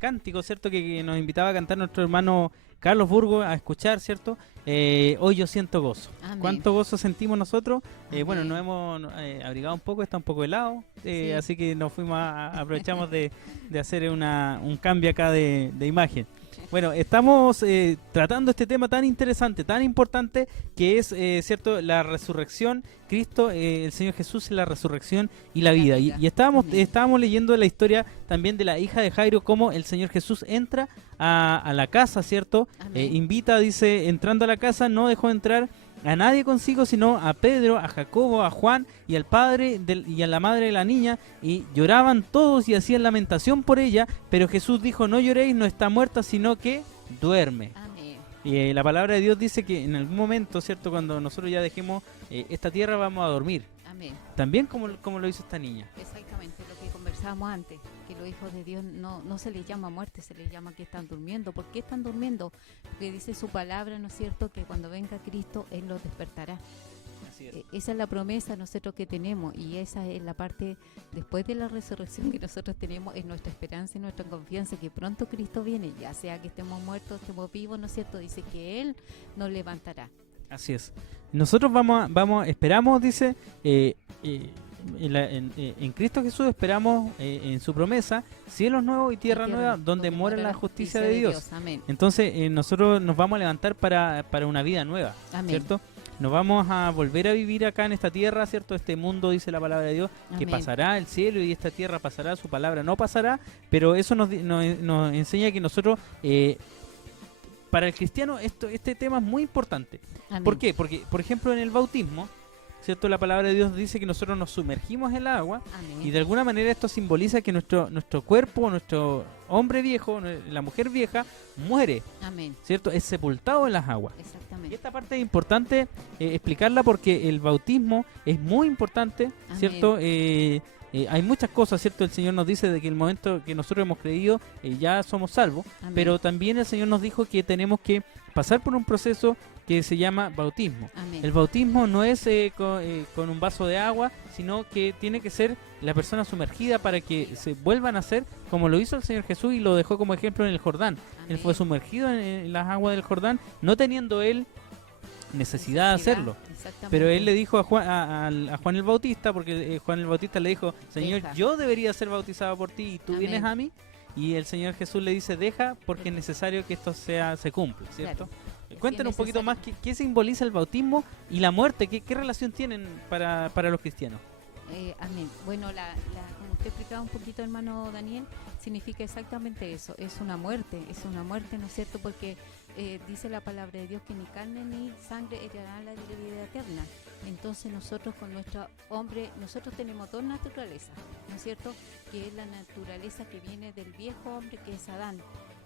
cántico, ¿cierto? Que nos invitaba a cantar nuestro hermano Carlos Burgo, a escuchar, ¿cierto? Hoy yo siento gozo. Amén. ¿Cuánto gozo sentimos nosotros? Bueno, Amén. nos hemos abrigado un poco, está un poco helado, Sí. así que nos fuimos aprovechamos de hacer un cambio acá de imagen. Bueno, estamos tratando este tema tan interesante, tan importante, que es, ¿cierto?, la resurrección. Cristo, el Señor Jesús es la resurrección y la vida. Y estábamos leyendo la historia también de la hija de Jairo, cómo el Señor Jesús entra a la casa, ¿cierto? Invita, dice, entrando a la casa, no dejó entrar a nadie consigo, sino a Pedro, a Jacobo, a Juan y al padre y a la madre de la niña, y lloraban todos y hacían lamentación por ella, pero Jesús dijo: no lloréis, no está muerta, sino que duerme. Amén. Y la palabra de Dios dice que en algún momento, ¿cierto?, cuando nosotros ya dejemos esta tierra, vamos a dormir. Amén. También como lo hizo esta niña. Exactamente lo que conversábamos antes, que los hijos de Dios no se les llama muerte, se les llama que están durmiendo. ¿Por qué están durmiendo? Porque dice su palabra, ¿no es cierto?, que cuando venga Cristo, Él los despertará. Así es. Esa es la promesa nosotros que tenemos, y esa es la parte después de la resurrección que nosotros tenemos, es nuestra esperanza y nuestra confianza que pronto Cristo viene, ya sea que estemos muertos, estemos vivos, ¿no es cierto? Dice que Él nos levantará. Así es. Nosotros esperamos, dice, en Cristo Jesús esperamos en su promesa, cielos nuevos y tierra nueva, donde mora la justicia de Dios. Amén. Entonces nosotros nos vamos a levantar para una vida nueva, Amén. ¿cierto? Nos vamos a volver a vivir acá en esta tierra, ¿cierto? Este mundo, dice la palabra de Dios, que Amén. pasará el cielo y esta tierra pasará, su palabra no pasará, pero eso nos enseña que nosotros, para el cristiano, este tema es muy importante. Amén. ¿Por qué? Porque, por ejemplo, en el bautismo, ¿cierto?, la palabra de Dios dice que nosotros nos sumergimos en el agua, Amén. y de alguna manera esto simboliza que nuestro cuerpo, nuestro hombre viejo, la mujer vieja, muere, Amén. ¿cierto? Es sepultado en las aguas. Y Exactamente. esta parte es importante explicarla porque el bautismo es muy importante, Amén. ¿cierto? Hay muchas cosas, ¿cierto? El Señor nos dice de que el momento que nosotros hemos creído ya somos salvos, Amén. pero también el Señor nos dijo que tenemos que pasar por un proceso que se llama bautismo. Amén. El bautismo no es con un vaso de agua, sino que tiene que ser la persona sumergida para que se vuelvan a hacer como lo hizo el Señor Jesús y lo dejó como ejemplo en el Jordán. Él Amén. fue sumergido en las aguas del Jordán, no teniendo él necesidad de hacerlo. Exactamente. Pero él le dijo a Juan el Bautista, porque Juan el Bautista le dijo: Señor, Deja. yo debería ser bautizado por ti y tú Amén. vienes a mí. y el Señor Jesús le dice, deja porque es necesario que esto se cumpla, ¿cierto? Cuéntanos un poquito más, ¿qué simboliza el bautismo y la muerte? ¿Qué relación tienen para los cristianos? Amén. Bueno, como usted explicaba un poquito, hermano Daniel, significa exactamente eso, es una muerte, ¿no es cierto? Porque dice la palabra de Dios que ni carne ni sangre heredarán la vida eterna. Entonces nosotros con nuestro hombre, nosotros tenemos dos naturalezas, ¿no es cierto? Que es la naturaleza que viene del viejo hombre, que es Adán,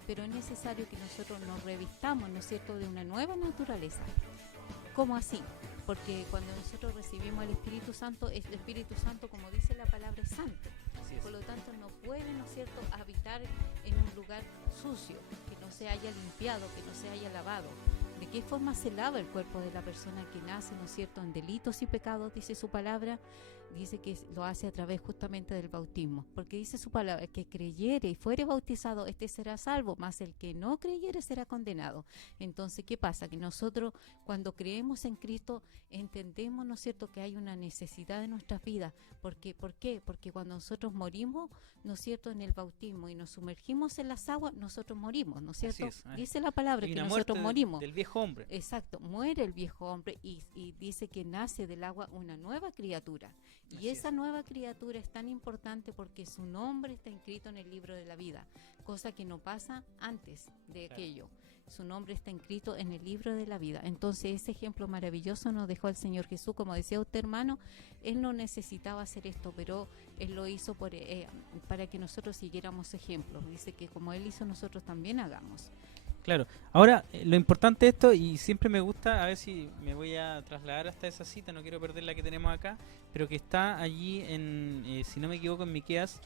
pero es necesario que nosotros nos revistamos, ¿no es cierto?, de una nueva naturaleza. ¿Cómo así? Porque cuando nosotros recibimos el Espíritu Santo, como dice la palabra, es santo. Por lo tanto, no puede, ¿no es cierto?, habitar en un lugar sucio, que no se haya limpiado, que no se haya lavado. ¿De qué forma se lava el cuerpo de la persona que nace, ¿no es cierto?, en delitos y pecados? Dice su palabra, dice que lo hace a través justamente del bautismo, porque dice su palabra, que creyere y fuere bautizado, este será salvo, mas el que no creyere será condenado. Entonces, ¿qué pasa? Que nosotros, cuando creemos en Cristo, entendemos, ¿no es cierto?, que hay una necesidad de nuestras vidas. ¿Por qué? Porque cuando nosotros morimos, ¿no es cierto?, en el bautismo y nos sumergimos en las aguas, nosotros morimos, ¿no es cierto? Dice la palabra que nosotros morimos. Del viejo hombre. Exacto, muere el viejo hombre y dice que nace del agua una nueva criatura. Y esa nueva criatura es tan importante porque su nombre está inscrito en el libro de la vida, cosa que no pasa antes de aquello. Su nombre está inscrito en el libro de la vida. Entonces ese ejemplo maravilloso nos dejó el Señor Jesús. Como decía usted, hermano, Él no necesitaba hacer esto, pero Él lo hizo para que nosotros siguiéramos ejemplos. Dice que como Él hizo, nosotros también hagamos. Claro. Ahora, lo importante de esto, y siempre me gusta, a ver si me voy a trasladar hasta esa cita, no quiero perder la que tenemos acá, pero que está allí si no me equivoco, en Miqueas,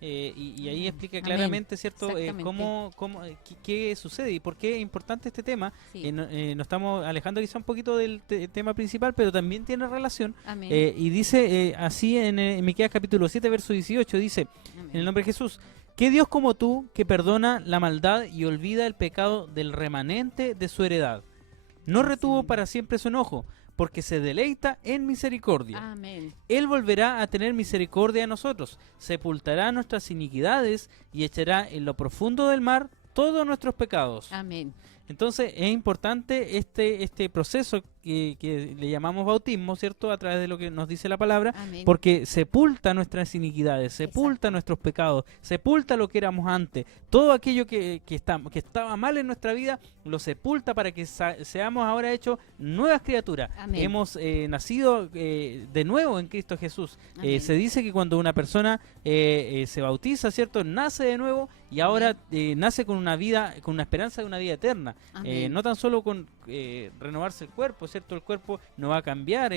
y ahí explica claramente, ¿cierto?, qué sucede y por qué es importante este tema. Nos estamos alejando quizá un poquito del tema principal, pero también tiene relación. Y dice así en Miqueas capítulo 7, verso 18, dice, en el nombre de Jesús, ¿qué Dios como tú que perdona la maldad y olvida el pecado del remanente de su heredad? No retuvo para siempre su enojo, porque se deleita en misericordia. Amén. Él volverá a tener misericordia de nosotros, sepultará nuestras iniquidades y echará en lo profundo del mar todos nuestros pecados. Amén. Entonces es importante este proceso que le llamamos bautismo, ¿cierto?, a través de lo que nos dice la palabra. Amén. Porque sepulta nuestras iniquidades, sepulta nuestros pecados, sepulta lo que éramos antes. Todo aquello que estaba mal en nuestra vida, lo sepulta para que seamos ahora hechos nuevas criaturas. Amén. Hemos nacido de nuevo en Cristo Jesús. Se dice que cuando una persona se bautiza, ¿cierto?, nace de nuevo y ahora nace con una vida, con una esperanza de una vida eterna. No tan solo con renovarse el cuerpo, ¿cierto? El cuerpo no va a cambiar,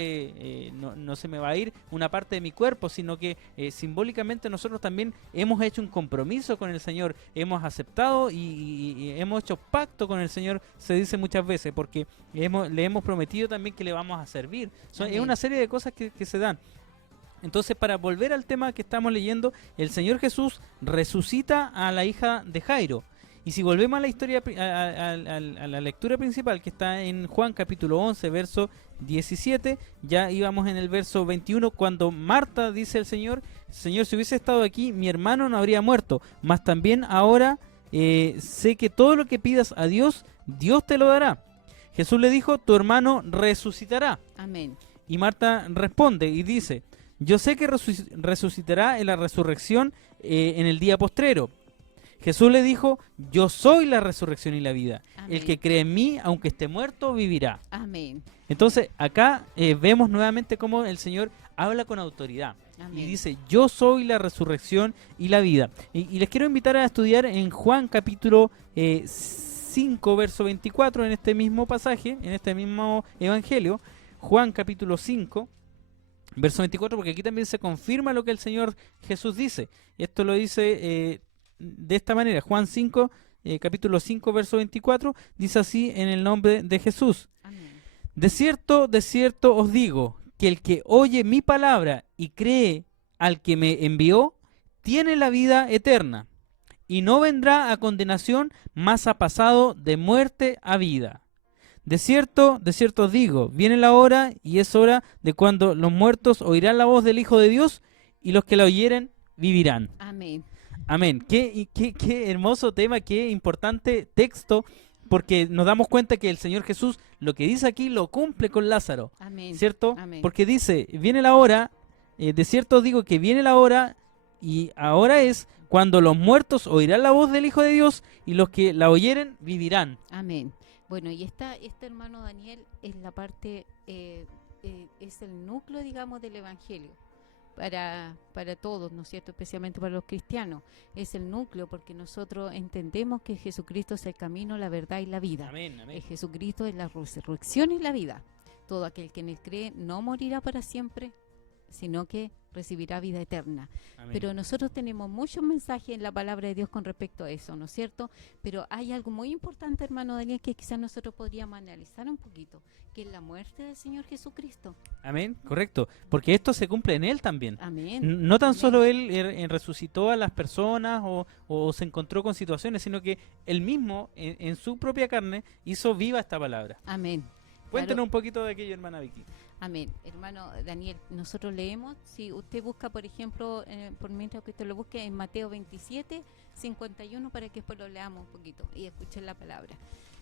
no se me va a ir una parte de mi cuerpo, sino que simbólicamente nosotros también hemos hecho un compromiso con el Señor, hemos aceptado y hemos hecho pacto con el Señor, se dice muchas veces, porque le hemos prometido también que le vamos a servir. Es una serie de cosas que se dan. Entonces, para volver al tema que estamos leyendo, el Señor Jesús resucita a la hija de Jairo. Y si volvemos a la historia, a la lectura principal, que está en Juan capítulo 11, verso 17, ya íbamos en el verso 21, cuando Marta dice al Señor, Señor, si hubiese estado aquí, mi hermano no habría muerto, mas también ahora sé que todo lo que pidas a Dios, Dios te lo dará. Jesús le dijo, tu hermano resucitará. Amén. Y Marta responde y dice, yo sé que resucitará en la resurrección en el día postrero. Jesús le dijo, yo soy la resurrección y la vida. Amén. El que cree en mí, aunque esté muerto, vivirá. Amén. Entonces, acá vemos nuevamente cómo el Señor habla con autoridad. Amén. Y dice, yo soy la resurrección y la vida. Y les quiero invitar a estudiar en Juan capítulo 5, verso 24, en este mismo pasaje, en este mismo evangelio. Juan capítulo 5, verso 24, porque aquí también se confirma lo que el Señor Jesús dice. Esto lo dice de esta manera, Juan 5, capítulo 5, verso 24, dice así en el nombre de Jesús. Amén. De cierto os digo, que el que oye mi palabra y cree al que me envió, tiene la vida eterna, y no vendrá a condenación, mas ha pasado de muerte a vida. De cierto os digo, viene la hora, y es hora de cuando los muertos oirán la voz del Hijo de Dios, y los que la oyeren vivirán. Amén. Amén. Qué hermoso tema, qué importante texto, porque nos damos cuenta que el Señor Jesús lo que dice aquí lo cumple con Lázaro, Amén. ¿cierto? Amén. Porque dice, viene la hora, de cierto os digo que viene la hora, y ahora es cuando los muertos oirán la voz del Hijo de Dios, y los que la oyeren vivirán. Amén. Bueno, y este hermano Daniel es la parte, es el núcleo, digamos, del Evangelio. Para todos, ¿no es cierto? Especialmente para los cristianos. Es el núcleo porque nosotros entendemos que Jesucristo es el camino, la verdad y la vida. Amén, amén. Jesucristo es la resurrección y la vida. Todo aquel que en él cree no morirá para siempre, sino que recibirá vida eterna. Amén. Pero nosotros tenemos muchos mensajes en la palabra de Dios con respecto a eso, ¿no es cierto? Pero hay algo muy importante, hermano Daniel, que quizás nosotros podríamos analizar un poquito, que es la muerte del Señor Jesucristo. Amén, correcto. Porque esto se cumple en Él también. Amén. No tan Amén. solo Él resucitó a las personas o se encontró con situaciones, sino que Él mismo, en su propia carne, hizo viva esta palabra. Amén. Cuéntenos Claro. un poquito de aquello, hermana Vicky. Amén. Hermano Daniel, nosotros leemos, si usted busca, por ejemplo, por mientras que usted lo busque, en Mateo 27, 51, para que después lo leamos un poquito y escuchen la palabra.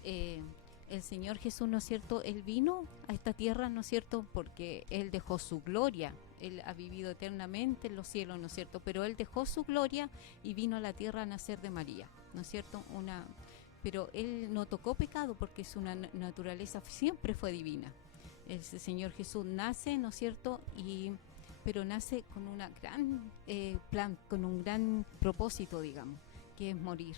El Señor Jesús, ¿no es cierto? Él vino a esta tierra, ¿no es cierto? Porque Él dejó su gloria. Él ha vivido eternamente en los cielos, ¿no es cierto? Pero Él dejó su gloria y vino a la tierra a nacer de María, ¿no es cierto? Pero Él no tocó pecado porque su naturaleza siempre fue divina. El Señor Jesús nace, ¿no es cierto? Pero nace con una gran plan, con un gran propósito, digamos, que es morir.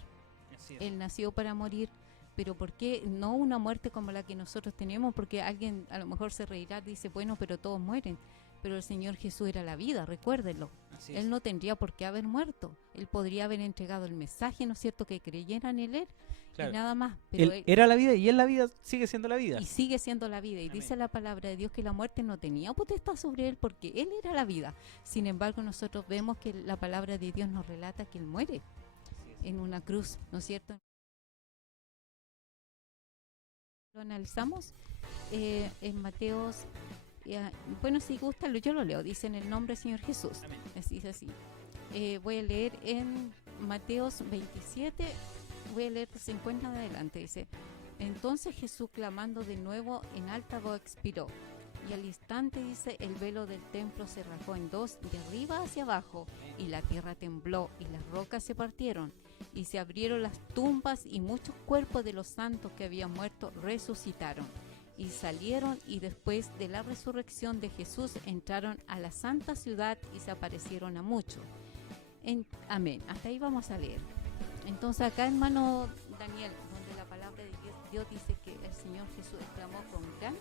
Él nació para morir, pero ¿por qué no una muerte como la que nosotros tenemos? Porque alguien a lo mejor se reirá, dice, bueno, pero todos mueren. Pero el Señor Jesús era la vida, recuérdenlo. Él no tendría por qué haber muerto. Él podría haber entregado el mensaje, ¿no es cierto?, que creyeran en Él. Claro. Y nada más. Pero él era la vida y Él la vida sigue siendo la vida. Y sigue siendo la vida. Y Amén. Dice la palabra de Dios que la muerte no tenía potestad sobre Él porque Él era la vida. Sin embargo, nosotros vemos que la palabra de Dios nos relata que Él muere en una cruz, ¿no es cierto? Lo analizamos en Mateos. Bueno, si gusta, yo lo leo. Dice en el nombre del Señor Jesús. Amén. Así es así. Voy a leer en Mateos 27. Voy a leer 50 en adelante. Dice: entonces Jesús, clamando de nuevo en alta voz, expiró. Y al instante, dice, el velo del templo se rasgó en dos, de arriba hacia abajo, y la tierra tembló, y las rocas se partieron, y se abrieron las tumbas, y muchos cuerpos de los santos que habían muerto resucitaron. Y salieron, y después de la resurrección de Jesús entraron a la santa ciudad y se aparecieron a muchos. Amén. Hasta ahí vamos a leer. Entonces acá, hermano Daniel, donde la palabra de Dios dice que el Señor Jesús exclamó con gran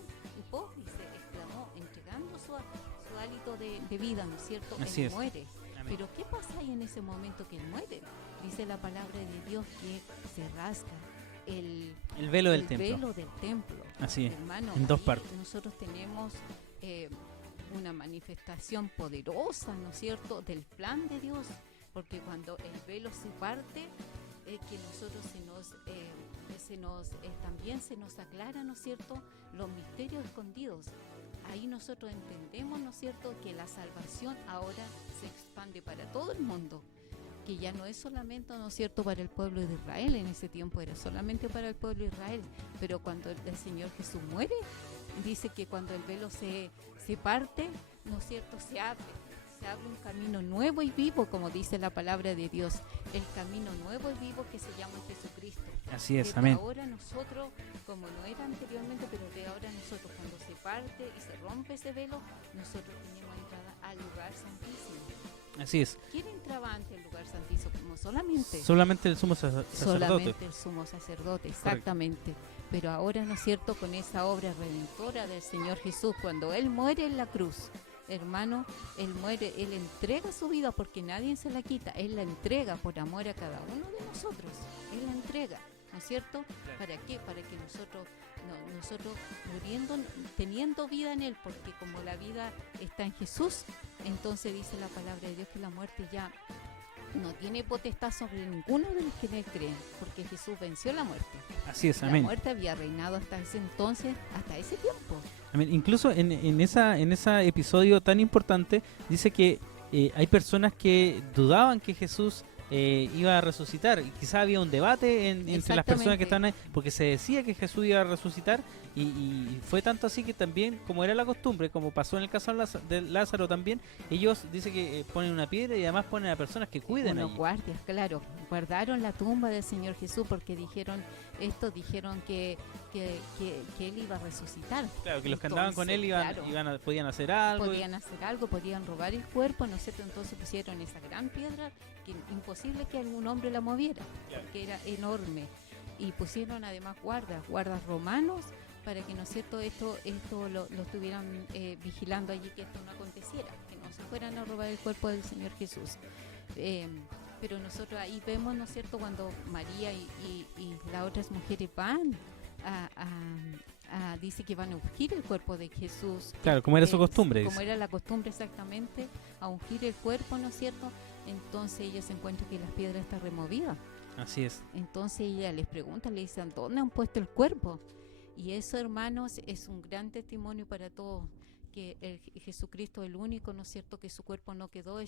voz, dice, exclamó entregando su hálito de vida, ¿no es cierto? Así Él es. muere. Amén. Pero ¿qué pasa ahí en ese momento que Él muere? Dice la palabra de Dios que se rasga el velo del templo. Velo del templo. Así es, hermano, en dos partes. Nosotros tenemos una manifestación poderosa, ¿no es cierto?, del plan de Dios, porque cuando el velo se parte, que nosotros también se nos aclara, ¿no es cierto?, los misterios escondidos. Ahí nosotros entendemos, ¿no es cierto?, que la salvación ahora se expande para todo el mundo, que ya no es solamente, ¿no es cierto?, para el pueblo de Israel. En ese tiempo era solamente para el pueblo de Israel, pero cuando el Señor Jesús muere, dice que cuando el velo se parte, ¿no es cierto?, se abre un camino nuevo y vivo, como dice la palabra de Dios, el camino nuevo y vivo que se llama Jesucristo. Así es, desde amén. ahora nosotros, como no era anteriormente, pero de ahora nosotros, cuando se parte y se rompe ese velo, nosotros tenemos entrada al lugar santísimo. Así es. ¿Quién entraba ante el lugar santísimo? Como solamente El sumo sacerdote. Solamente el sumo sacerdote, exactamente. Pero ahora, ¿no es cierto?, con esa obra redentora del Señor Jesús, cuando Él muere en la cruz, hermano, Él muere, Él entrega su vida porque nadie se la quita, Él la entrega por amor a cada uno de nosotros, Él la entrega, ¿no es cierto? ¿Para qué? Para que nosotros muriendo, teniendo vida en Él, porque como la vida está en Jesús, entonces dice la palabra de Dios que la muerte ya no tiene potestad sobre ninguno de los que en Él creen, porque Jesús venció la muerte. Así es, La amén. muerte había reinado hasta ese entonces, hasta ese tiempo. Amén. Incluso en ese episodio tan importante, dice que hay personas que dudaban que Jesús iba a resucitar. Y quizá había un debate entre las personas que estaban ahí, porque se decía que Jesús iba a resucitar, y fue tanto así que también, como era la costumbre, como pasó en el caso de Lázaro también, ellos dicen que ponen una piedra y además ponen a personas que cuiden Unos allí. guardias, claro, guardaron la tumba del Señor Jesús porque dijeron que Él iba a resucitar. Claro, que los que andaban con él Claro, podían hacer algo. podían hacer algo, podían robar el cuerpo, ¿no es cierto? Entonces pusieron esa gran piedra que imposible que algún hombre la moviera, Claro. porque era enorme. Y pusieron además guardas romanos para que, ¿no es cierto?, esto lo estuvieran vigilando allí, que esto no aconteciera, que no se fueran a robar el cuerpo del Señor Jesús. Pero nosotros ahí vemos, ¿no es cierto?, cuando María y las otras mujeres van dice que van a ungir el cuerpo de Jesús. Claro, como era su costumbre. Como dice. era la costumbre exactamente, a ungir el cuerpo, ¿no es cierto? Entonces ellos se encuentran que las piedras están removidas. Así es. Entonces ella les pregunta, le dicen, ¿dónde han puesto el cuerpo? Y eso, hermanos, es un gran testimonio para todos, que Jesucristo es el único, ¿no es cierto?, que su cuerpo no quedó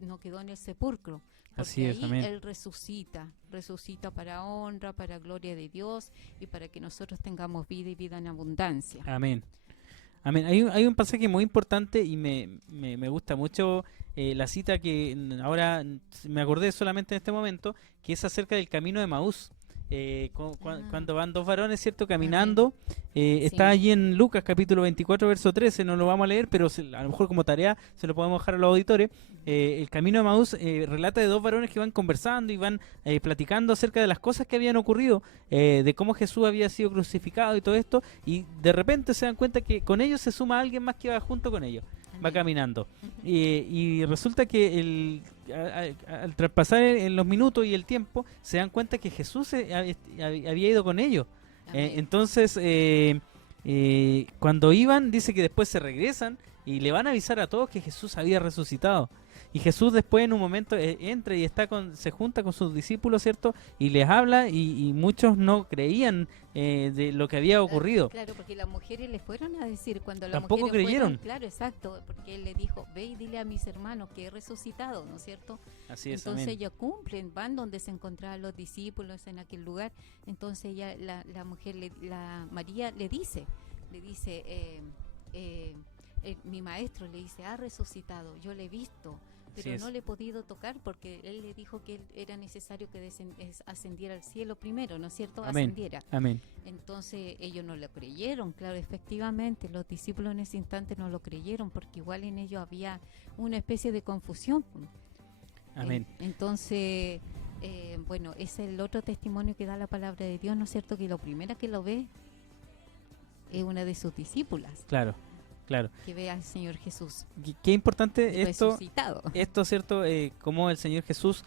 no quedó en el sepulcro. Porque Así es, ahí amén. Él resucita para honra, para gloria de Dios y para que nosotros tengamos vida y vida en abundancia. Amén. Amén. Hay un pasaje muy importante y me gusta mucho la cita que ahora me acordé solamente en este momento, que es acerca del camino de Maús. Cuando van dos varones, ¿cierto?, caminando, está allí en Lucas capítulo 24 verso 13, no lo vamos a leer, pero a lo mejor como tarea se lo podemos dejar a los auditores. El camino de Maús relata de dos varones que van conversando y van platicando acerca de las cosas que habían ocurrido, de cómo Jesús había sido crucificado y todo esto, y de repente se dan cuenta que con ellos se suma alguien más que va junto con ellos, va caminando. Y resulta que al traspasar en los minutos y el tiempo, se dan cuenta que Jesús había ido con ellos. Entonces, cuando iban, dice que después se regresan y le van a avisar a todos que Jesús había resucitado. Y Jesús después en un momento entra y se junta con sus discípulos, ¿cierto? Y les habla y muchos no creían de lo que había ocurrido. Claro, porque las mujeres les fueron a decir cuando las Tampoco mujeres creyeron. Claro, exacto, porque Él le dijo, ve y dile a mis hermanos que he resucitado, ¿no es cierto? Así es, Entonces amén. ellos cumplen, van donde se encontraban los discípulos en aquel lugar. Entonces ella, la mujer, María le dice, mi maestro le dice, ha resucitado, yo le he visto, pero Así no es. le he podido tocar porque él le dijo que era necesario que ascendiera al cielo primero, ¿no es cierto? Amén. Ascendiera. Amén. Entonces ellos no lo creyeron, claro, efectivamente, los discípulos en ese instante no lo creyeron porque igual en ellos había una especie de confusión. Amén. Entonces, bueno, ese es el otro testimonio que da la palabra de Dios, ¿no es cierto? Que lo primero que lo ve es una de sus discípulas, Claro. que ve al Señor Jesús Qué importante resucitado. esto, ¿cierto? Cómo el Señor Jesús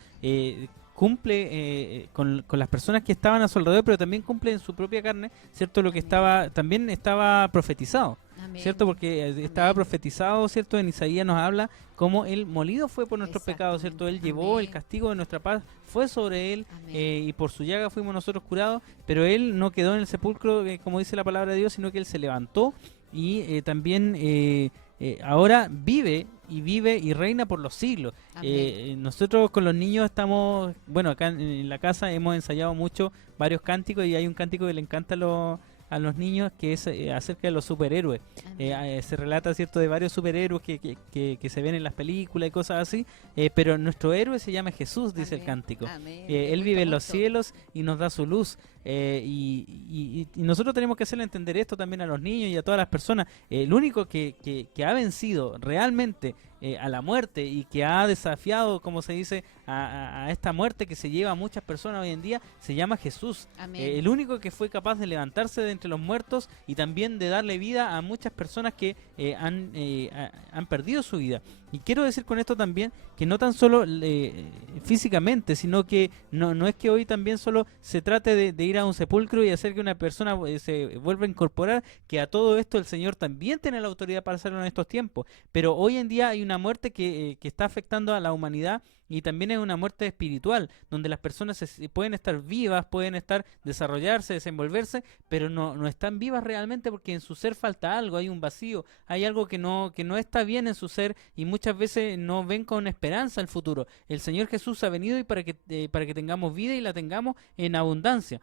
cumple con las personas que estaban a su alrededor, pero también cumple en su propia carne, ¿cierto? Lo que también estaba profetizado, Amén. ¿cierto? Porque estaba Amén. profetizado, ¿cierto? En Isaías nos habla cómo Él molido fue por nuestros pecados, Exactamente. ¿cierto? Él llevó Amén. el castigo de nuestra paz, fue sobre Él, Amén. y por su llaga fuimos nosotros curados, pero Él no quedó en el sepulcro, como dice la palabra de Dios, sino que Él se levantó y también ahora vive y reina por los siglos. Nosotros con los niños estamos, bueno, acá en la casa hemos ensayado mucho varios cánticos y hay un cántico que le encanta a los niños que es acerca de los superhéroes. Amén. Se relata, ¿cierto?, de varios superhéroes que se ven en las películas y cosas así, pero nuestro héroe se llama Jesús, dice el Amén. cántico. Amén. Él Me vive gusta en los mucho. cielos y nos da su luz. Y nosotros tenemos que hacerle entender esto también a los niños y a todas las personas. El único que ha vencido realmente a la muerte y que ha desafiado, como se dice, a esta muerte que se lleva a muchas personas hoy en día, se llama Jesús. Amén. El único que fue capaz de levantarse de entre los muertos y también de darle vida a muchas personas que han perdido su vida. Y quiero decir con esto también que no tan solo físicamente, sino que no es que hoy también solo se trate de ir a un sepulcro y hacer que una persona se vuelva a incorporar, que a todo esto el Señor también tiene la autoridad para hacerlo en estos tiempos. Pero hoy en día hay una muerte que está afectando a la humanidad y también es una muerte espiritual, donde las personas pueden estar vivas, pueden estar desarrollarse, desenvolverse, pero no están vivas realmente porque en su ser falta algo, hay un vacío, hay algo que no está bien en su ser y muchas veces no ven con esperanza el futuro. El Señor Jesús ha venido y para que tengamos vida y la tengamos en abundancia.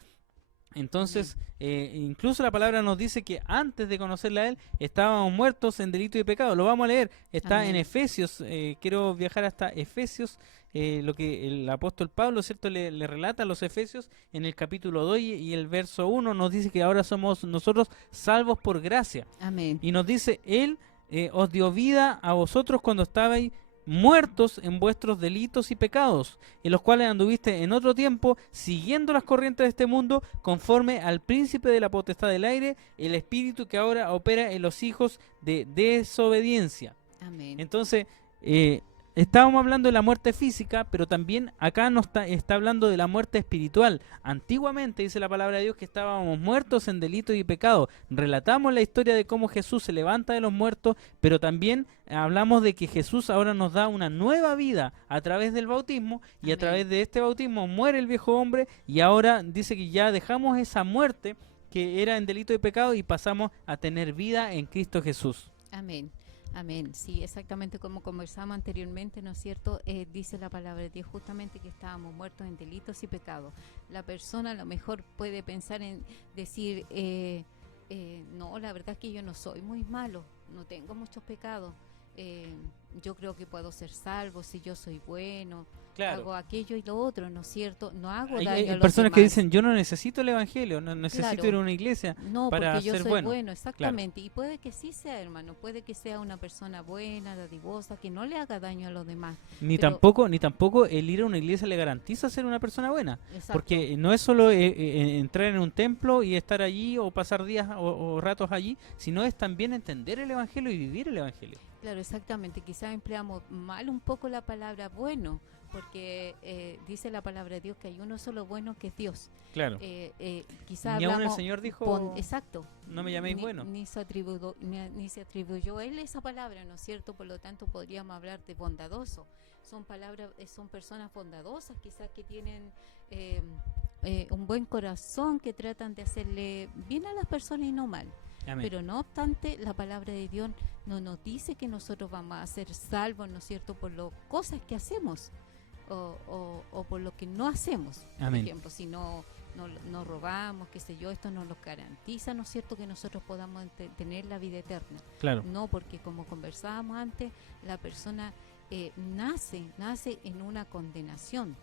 Entonces, incluso la palabra nos dice que antes de conocerle a Él estábamos muertos en delito y pecado. Lo vamos a leer, está en Efesios. Quiero viajar hasta Efesios, lo que el apóstol Pablo, ¿cierto?, le relata a los Efesios en el capítulo 2 y el verso 1 nos dice que ahora somos nosotros salvos por gracia. Amén. Y nos dice, Él os dio vida a vosotros cuando estabais muertos en vuestros delitos y pecados, en los cuales anduviste en otro tiempo, siguiendo las corrientes de este mundo, conforme al príncipe de la potestad del aire, el espíritu que ahora opera en los hijos de desobediencia. Amén. Entonces, estábamos hablando de la muerte física, pero también acá nos está hablando de la muerte espiritual. Antiguamente dice la palabra de Dios que estábamos muertos en delitos y pecados. Relatamos la historia de cómo Jesús se levanta de los muertos, pero también hablamos de que Jesús ahora nos da una nueva vida a través del bautismo, y a través de este bautismo muere el viejo hombre, y ahora dice que ya dejamos esa muerte que era en delito y pecado y pasamos a tener vida en Cristo Jesús. Amén. Amén. Sí, exactamente como conversamos anteriormente, ¿no es cierto? Dice la palabra de Dios justamente que estábamos muertos en delitos y pecados. La persona a lo mejor puede pensar en decir, no, la verdad es que yo no soy muy malo, no tengo muchos pecados. Yo creo que puedo ser salvo si yo soy bueno, Claro. hago aquello y lo otro, ¿no es cierto? No hago Hay daño a los personas que demás. dicen, yo no necesito el evangelio, no necesito Claro. ir a una iglesia No, para porque yo ser soy bueno. exactamente. Y puede que sí sea, hermano, puede que sea una persona buena, dadivosa, que no le haga daño a los demás. Ni Pero- tampoco el ir a una iglesia le garantiza ser una persona buena. Exacto. Porque no es solo entrar en un templo y estar allí o pasar días o ratos allí, sino es también entender el evangelio y vivir el evangelio. Claro, exactamente. Quizás empleamos mal un poco la palabra bueno, porque dice la palabra de Dios que hay uno solo bueno que es Dios. Claro. Quizás Ni aún el hablamos Señor dijo, exacto. no me llaméis bueno. Ni se atribuyó él esa palabra, ¿no es cierto? Por lo tanto, podríamos hablar de bondadoso. Son palabras, son personas bondadosas, quizás que tienen un buen corazón, que tratan de hacerle bien a las personas y no mal. Amén. Pero no obstante, la palabra de Dios no nos dice que nosotros vamos a ser salvos, ¿no es cierto?, por las cosas que hacemos o por lo que no hacemos. Amén. Por ejemplo, si no robamos, qué sé yo, esto no nos garantiza, ¿no es cierto?, que nosotros podamos tener la vida eterna. Claro. No, porque como conversábamos antes, la persona nace en una condenación.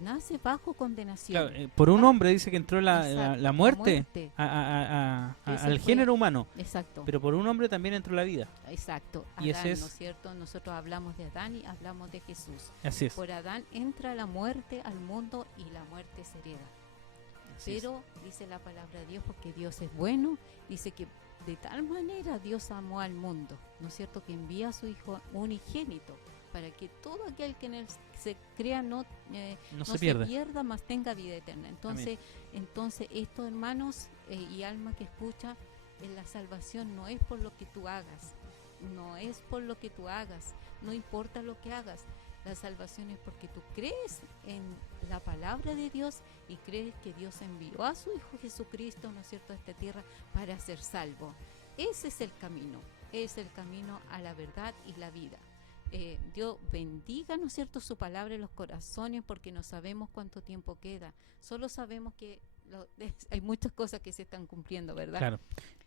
Nace bajo condenación. Claro, por un hombre dice que entró Exacto, la muerte Ese al fue- género humano, Exacto. pero por un hombre también entró la vida. Exacto, Y Adán, ese es- ¿no es cierto? Nosotros hablamos de Adán y hablamos de Jesús. Así es. Por Adán entra la muerte al mundo y la muerte se hereda. Así es. Pero dice la palabra de Dios, porque Dios es bueno, dice que de tal manera Dios amó al mundo, ¿no es cierto?, que envía a su Hijo unigénito para que todo aquel que en él se crea no se pierda. mas tenga vida eterna. Entonces esto, hermanos y alma que escucha, la salvación no es por lo que tú hagas, no es por lo que tú hagas, no importa lo que hagas. La salvación es porque tú crees en la palabra de Dios y crees que Dios envió a su Hijo Jesucristo, ¿no es cierto?, a esta tierra para ser salvo. Ese es el camino a la verdad y la vida. Dios bendiga, ¿no es cierto?, su palabra en los corazones, porque no sabemos cuánto tiempo queda. Solo sabemos que hay muchas cosas que se están cumpliendo, ¿verdad? Claro.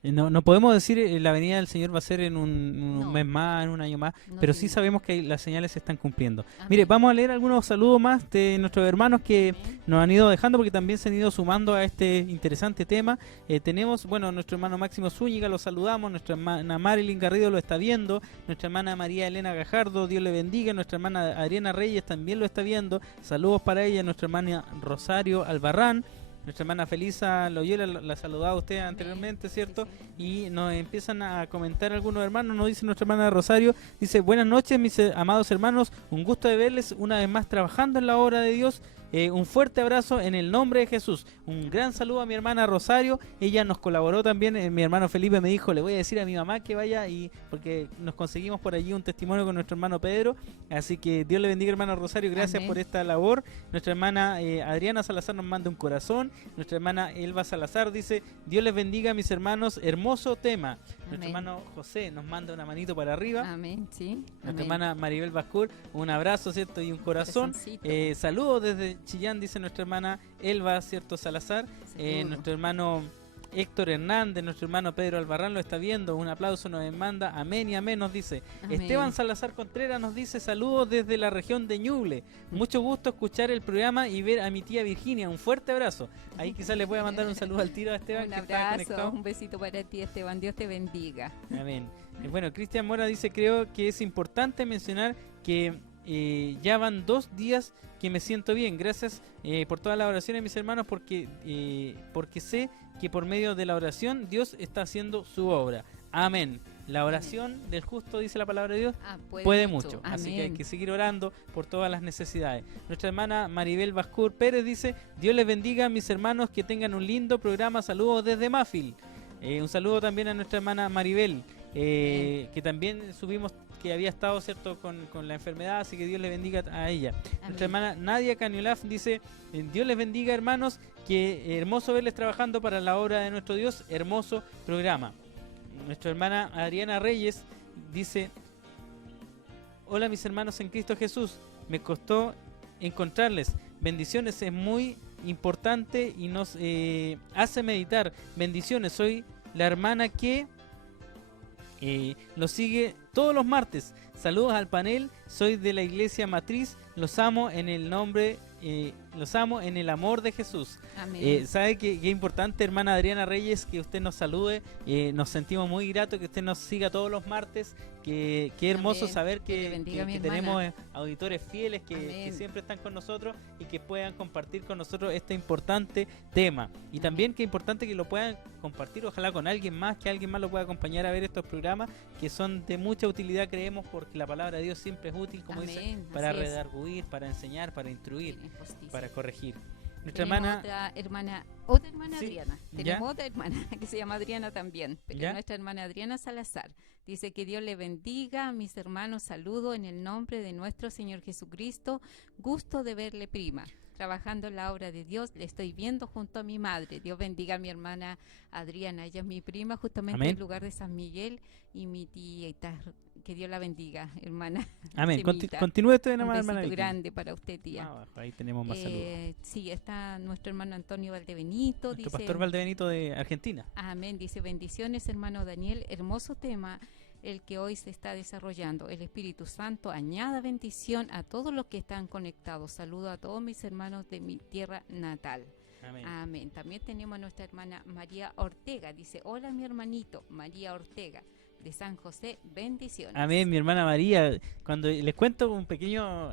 No podemos decir la venida del Señor va a ser en un No. mes más, en un año más, No pero sí tiene- sabemos que las señales se están cumpliendo. Amén. Mire, vamos a leer algunos saludos más de nuestros hermanos que Amén. nos han ido dejando, porque también se han ido sumando a este interesante tema. Tenemos, nuestro hermano Máximo Zúñiga, lo saludamos, nuestra hermana Marilyn Garrido lo está viendo, nuestra hermana María Elena Gajardo, Dios le bendiga, nuestra hermana Adriana Reyes también lo está viendo, saludos para ella, nuestra hermana Rosario Albarrán, nuestra hermana Felisa Loyola, la saludaba usted anteriormente, ¿cierto? Sí. Y nos empiezan a comentar algunos hermanos, nos dice nuestra hermana Rosario, dice, buenas noches mis amados hermanos, un gusto de verles una vez más trabajando en la obra de Dios, un fuerte abrazo en el nombre de Jesús. Un gran saludo a mi hermana Rosario, ella nos colaboró también, mi hermano Felipe me dijo, le voy a decir a mi mamá que vaya, y porque nos conseguimos por allí un testimonio con nuestro hermano Pedro, así que Dios le bendiga, hermano Rosario, gracias Amén. por esta labor. Nuestra hermana Adriana Salazar nos manda un corazón, nuestra hermana Elba Salazar dice, Dios les bendiga, mis hermanos, hermoso tema. Nuestro Amén. hermano José nos manda una manito para arriba. Amén, sí. Nuestra Amén. hermana Maribel Bascur, un abrazo, ¿cierto? Y un corazón. Corazoncito. Saludos desde Chillán, dice nuestra hermana Elba, ¿cierto? Salazar. Saludos. Nuestro hermano Héctor Hernández, nuestro hermano Pedro Albarrán lo está viendo. Un aplauso nos manda. Amén y amén, nos dice. Amén. Esteban Salazar Contreras nos dice, saludos desde la región de Ñuble. Mucho gusto escuchar el programa y ver a mi tía Virginia. Un fuerte abrazo. Ahí quizás le voy a mandar un saludo al tiro a Esteban, Un que está abrazo, conectado. un besito para ti, Esteban. Dios te bendiga. Amén. Bueno, Cristian Mora dice, creo que es importante mencionar que ya van 2 días que me siento bien. Gracias por todas las oraciones, mis hermanos, porque sé que por medio de la oración Dios está haciendo su obra. Amén. La oración del justo, dice la palabra de Dios, puede mucho. Así que hay que seguir orando por todas las necesidades. Nuestra hermana Maribel Bascur Pérez dice, Dios les bendiga, mis hermanos, que tengan un lindo programa. Saludos desde Mafil. Un saludo también a nuestra hermana Maribel, que también subimos que había estado, ¿cierto?, con la enfermedad, así que Dios le bendiga a ella. Amén. Nuestra hermana Nadia Caniolaf dice, Dios les bendiga, hermanos, que hermoso verles trabajando para la obra de nuestro Dios, hermoso programa. Nuestra hermana Adriana Reyes dice, hola mis hermanos en Cristo Jesús, me costó encontrarles, bendiciones, es muy importante y nos hace meditar, bendiciones, soy la hermana que lo sigue todos los martes. Saludos al panel, soy de la iglesia matriz, los amo en el nombre, los amo en el amor de Jesús. Amén. ¿Sabe qué importante, hermana Adriana Reyes, que usted nos salude? Nos sentimos muy gratos que usted nos siga todos los martes. Qué hermoso Amén. saber Dios le que bendiga, mi tenemos hermana. auditores fieles que Amén. siempre están con nosotros y que puedan compartir con nosotros este importante tema. Y también que es importante que lo puedan compartir, ojalá con alguien más, que alguien más lo pueda acompañar a ver estos programas que son de mucha utilidad, creemos, porque la palabra de Dios siempre es útil, como dice, Amén, para así es. redarguir, para enseñar, para instruir, Tiene justicia. para corregir. Nuestra Tenemos hermana... otra hermana Sí, Adriana. ¿ya? Tenemos otra hermana que se llama Adriana también, pero ¿Ya? nuestra hermana Adriana Salazar dice que Dios le bendiga, mis hermanos, saludo en el nombre de nuestro Señor Jesucristo, gusto de verle, prima. Trabajando en la obra de Dios, le estoy viendo junto a mi madre. Dios bendiga a mi hermana Adriana, ella es mi prima, justamente Amén. en el lugar de San Miguel, y mi tía, que Dios la bendiga, hermana. Amén. Semita. Continúe usted, Un hermana besito Vicky. grande para usted, tía. Más abajo, ahí tenemos más saludos. Sí, está nuestro hermano Antonio Valdebenito. Nuestro Dice, pastor Valdebenito de Argentina. amén, dice, bendiciones, hermano Daniel, hermoso tema el que hoy se está desarrollando. El Espíritu Santo añada bendición a todos los que están conectados. Saludo a todos mis hermanos de mi tierra natal. Amén. Amén. También tenemos a nuestra hermana María Ortega. Dice, hola mi hermanito, María Ortega, de San José, bendiciones. Amén, mi hermana María. Cuando les cuento un pequeño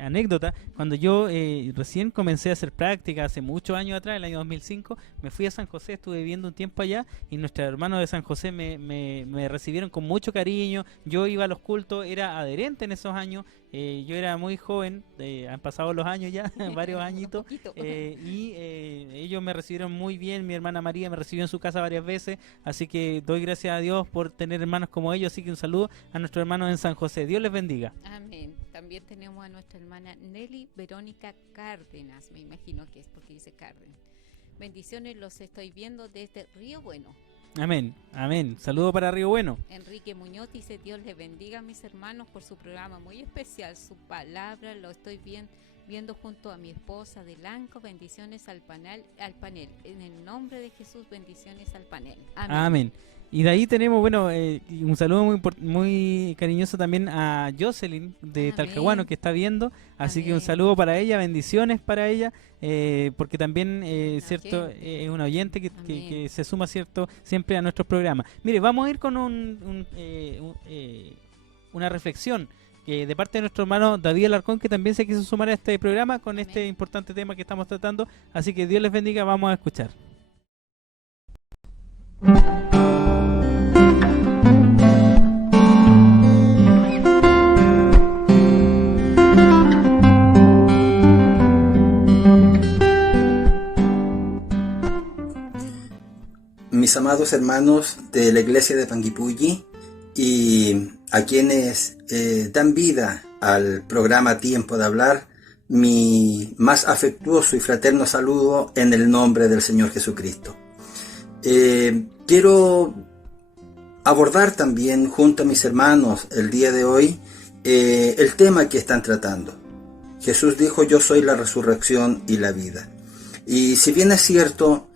anécdota, cuando yo recién comencé a hacer práctica hace muchos años atrás, el año 2005, me fui a San José, estuve viviendo un tiempo allá y nuestros hermanos de San José me recibieron con mucho cariño. Yo iba a los cultos, era adherente en esos años, yo era muy joven, han pasado los años ya, varios añitos, Un poquito. y ellos me recibieron muy bien. Mi hermana María me recibió en su casa varias veces, así que doy gracias a Dios por tener hermanos como ellos, así que un saludo a nuestros hermanos en San José. Dios les bendiga. Amén. También tenemos a nuestra hermana Nelly Verónica Cárdenas, me imagino que es porque dice Cárdenas. Bendiciones, los estoy viendo desde Río Bueno. Amén, amén. Saludo para Río Bueno. Enrique Muñoz dice, Dios les bendiga a mis hermanos por su programa muy especial, su palabra, lo estoy viendo junto a mi esposa Delanco, bendiciones al panel, en el nombre de Jesús, bendiciones al panel. Amén. Amén. Y de ahí tenemos, bueno, un saludo muy cariñoso también a Jocelyn de Amén. Talcahuano, que está viendo, así que un Amén. saludo para ella, bendiciones para ella, porque también, Una cierto, oyente. es un oyente que Amén. se suma, cierto, siempre a nuestros programas. Mire, vamos a ir con una reflexión de parte de nuestro hermano David Alarcón, que también se quiso sumar a este programa con Amén. este importante tema que estamos tratando, así que Dios les bendiga, vamos a escuchar. mis amados hermanos de la iglesia de Panguipulli y a quienes dan vida al programa Tiempo de Hablar, mi más afectuoso y fraterno saludo en el nombre del Señor Jesucristo. Quiero abordar también junto a mis hermanos el día de hoy el tema que están tratando. Jesús dijo: yo soy la resurrección y la vida. Y si bien es cierto,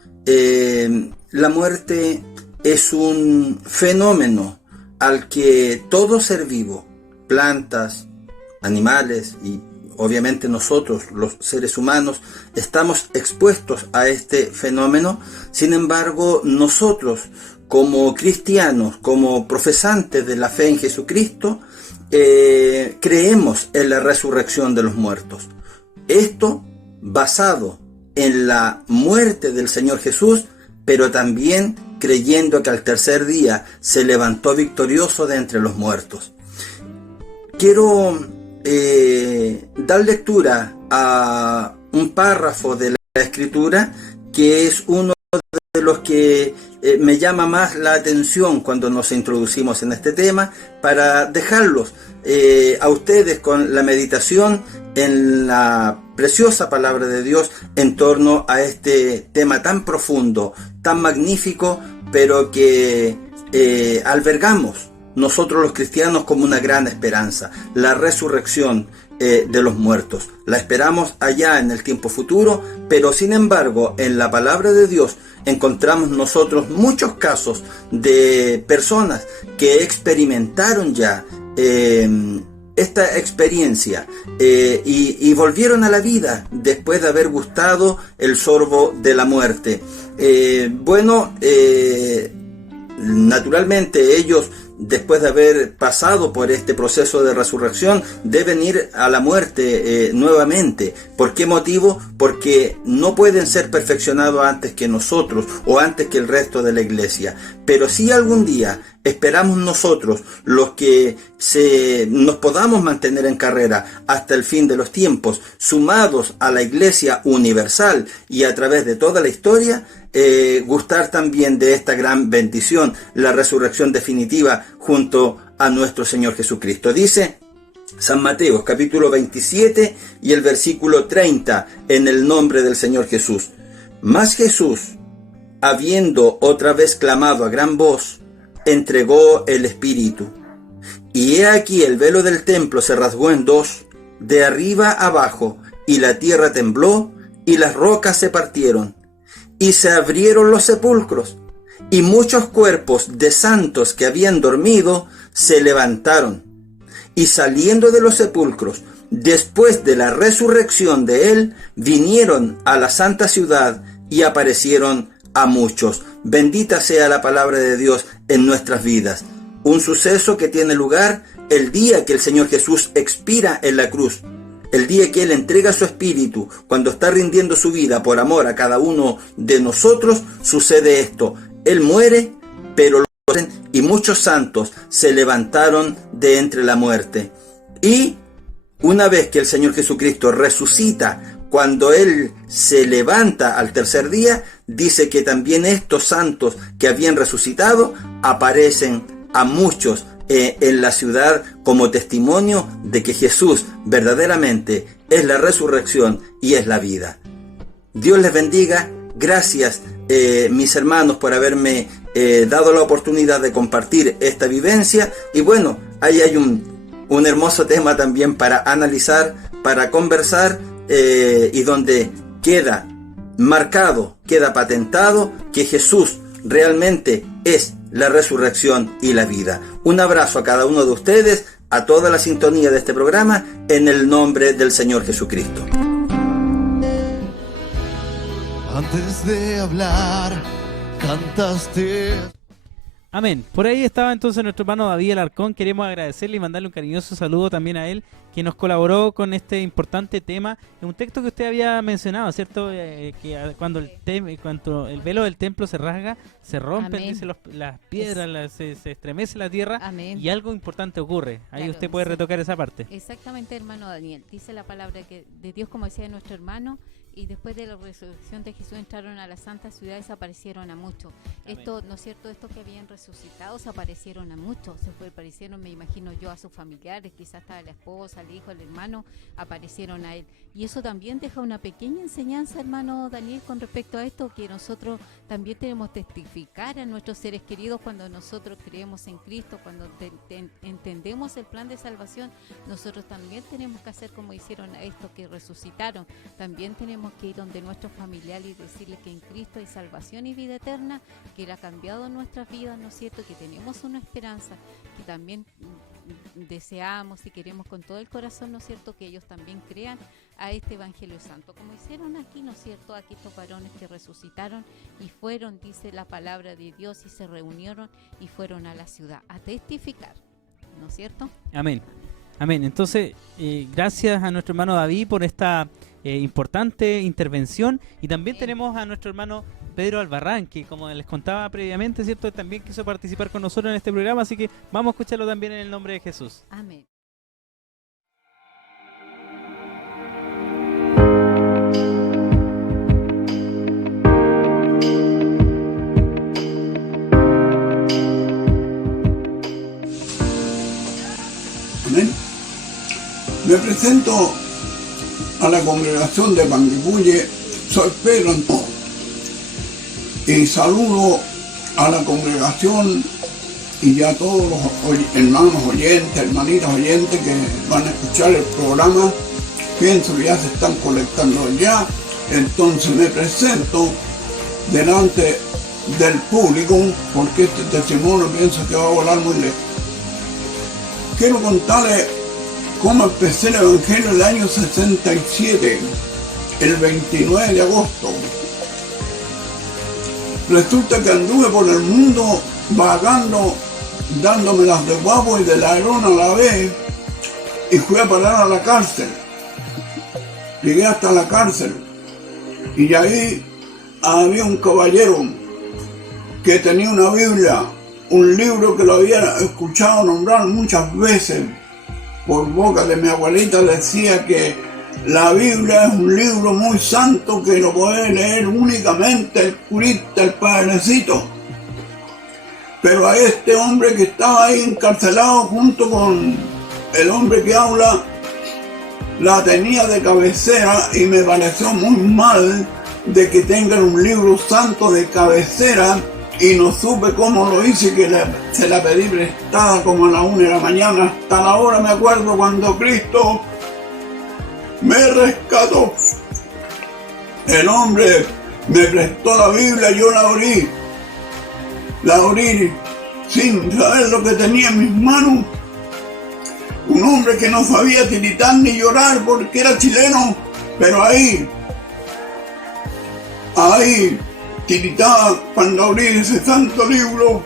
la muerte es un fenómeno al que todo ser vivo, plantas, animales y obviamente nosotros, los seres humanos, estamos expuestos a este fenómeno. Sin embargo, nosotros como cristianos, como profesantes de la fe en Jesucristo, creemos en la resurrección de los muertos. Esto basado en la muerte del Señor Jesús, pero también creyendo que al tercer día se levantó victorioso de entre los muertos. Quiero dar lectura a un párrafo de la Escritura que es uno de los que me llama más la atención cuando nos introducimos en este tema, para dejarlos a ustedes con la meditación en la preciosa palabra de Dios en torno a este tema tan profundo, tan magnífico, pero que albergamos nosotros los cristianos como una gran esperanza, la resurrección de los muertos. La esperamos allá en el tiempo futuro, pero sin embargo en la palabra de Dios encontramos nosotros muchos casos de personas que experimentaron ya esta experiencia y volvieron a la vida después de haber gustado el sorbo de la muerte. Naturalmente ellos, después de haber pasado por este proceso de resurrección, deben ir a la muerte nuevamente. ¿Por qué motivo? Porque no pueden ser perfeccionados antes que nosotros o antes que el resto de la iglesia. Pero si algún día esperamos nosotros, los que nos podamos mantener en carrera hasta el fin de los tiempos, sumados a la iglesia universal y a través de toda la historia, gustar también de esta gran bendición, la resurrección definitiva junto a nuestro Señor Jesucristo. Dice San Mateo, capítulo 27 y el versículo 30, en el nombre del Señor Jesús. Mas Jesús, habiendo otra vez clamado a gran voz, entregó el Espíritu. Y he aquí el velo del templo se rasgó en dos, de arriba abajo, y la tierra tembló, y las rocas se partieron, y se abrieron los sepulcros, y muchos cuerpos de santos que habían dormido se levantaron, y saliendo de los sepulcros, después de la resurrección de él, vinieron a la santa ciudad y aparecieron a muchos. Bendita sea la palabra de Dios en nuestras vidas. Un suceso que tiene lugar el día que el Señor Jesús expira en la cruz. El día que Él entrega su espíritu, cuando está rindiendo su vida por amor a cada uno de nosotros, sucede esto. Él muere, pero y muchos santos se levantaron de entre la muerte. Y una vez que el Señor Jesucristo resucita, cuando Él se levanta al tercer día, dice que también estos santos que habían resucitado aparecen a muchos en la ciudad como testimonio de que Jesús verdaderamente es la resurrección y es la vida. Dios les bendiga. Gracias, mis hermanos, por haberme dado la oportunidad de compartir esta vivencia. Y bueno, ahí hay un hermoso tema también para analizar, para conversar, y donde queda marcado, queda patentado que Jesús realmente es la resurrección y la vida. Un abrazo a cada uno de ustedes, a toda la sintonía de este programa, en el nombre del Señor Jesucristo. Antes de hablar, cantaste. Amén. Por ahí estaba entonces nuestro hermano David Alarcón. Queremos agradecerle y mandarle un cariñoso saludo también a él, que nos colaboró con este importante tema. Es un texto que usted había mencionado, ¿cierto? Que cuando el velo del templo se rasga, se rompen, dice, las piedras, se estremece la tierra. Amén. Y algo importante ocurre. Ahí claro, usted puede retocar esa parte. Exactamente, hermano Daniel. Dice la palabra de Dios, como decía nuestro hermano, y después de la resurrección de Jesús entraron a la santa ciudad y se aparecieron a muchos. Esto, ¿no es cierto? Esto que habían resucitado se aparecieron a muchos, aparecieron, me imagino yo, a sus familiares, quizás estaba la esposa, el hijo, el hermano, aparecieron a él. Y eso también deja una pequeña enseñanza, hermano Daniel, con respecto a esto, que nosotros también tenemos que testificar a nuestros seres queridos cuando nosotros creemos en Cristo, cuando entendemos el plan de salvación. Nosotros también tenemos que hacer como hicieron a estos que resucitaron. También tenemos que ir donde nuestros familiares y decirles que en Cristo hay salvación y vida eterna, que Él ha cambiado nuestras vidas, ¿no es cierto? Que tenemos una esperanza, que también deseamos y queremos con todo el corazón, ¿no es cierto?, que ellos también crean a este Evangelio Santo, como hicieron aquí, ¿no es cierto?, aquí estos varones que resucitaron y fueron, dice la palabra de Dios, y se reunieron y fueron a la ciudad a testificar, ¿no es cierto? Amén. Amén. Entonces, gracias a nuestro hermano David por esta importante intervención, y también tenemos a nuestro hermano Pedro Albarrán, que como les contaba previamente, ¿cierto?, también quiso participar con nosotros en este programa, así que vamos a escucharlo también en el nombre de Jesús. Amén. Amén. Me presento a la congregación de Panguipulli, soy Pedro Antón, y saludo a la congregación y a todos los hermanos oyentes, hermanitas oyentes que van a escuchar el programa. Pienso que ya se están conectando ya, entonces me presento delante del público, porque este testimonio pienso que va a volar muy lejos. Quiero contarles cómo empecé el Evangelio en el año 67, el 29 de agosto. Resulta que anduve por el mundo vagando, dándome las de guapo y de ladrón a la vez, y fui a parar a la cárcel. Llegué hasta la cárcel y ahí había un caballero que tenía una Biblia, un libro que lo había escuchado nombrar muchas veces por boca de mi abuelita. Decía que la Biblia es un libro muy santo que lo puede leer únicamente el curita, el padrecito. Pero a este hombre que estaba ahí encarcelado junto con el hombre que habla, la tenía de cabecera, y me pareció muy mal de que tengan un libro santo de cabecera, y no supe cómo lo hice, que se la pedí prestada como a la 1 de la mañana. Hasta la hora me acuerdo cuando Cristo me rescató. El hombre me prestó la Biblia, yo la abrí sin saber lo que tenía en mis manos. Un hombre que no sabía tiritar ni llorar porque era chileno, pero ahí tiritaba cuando abrí ese santo libro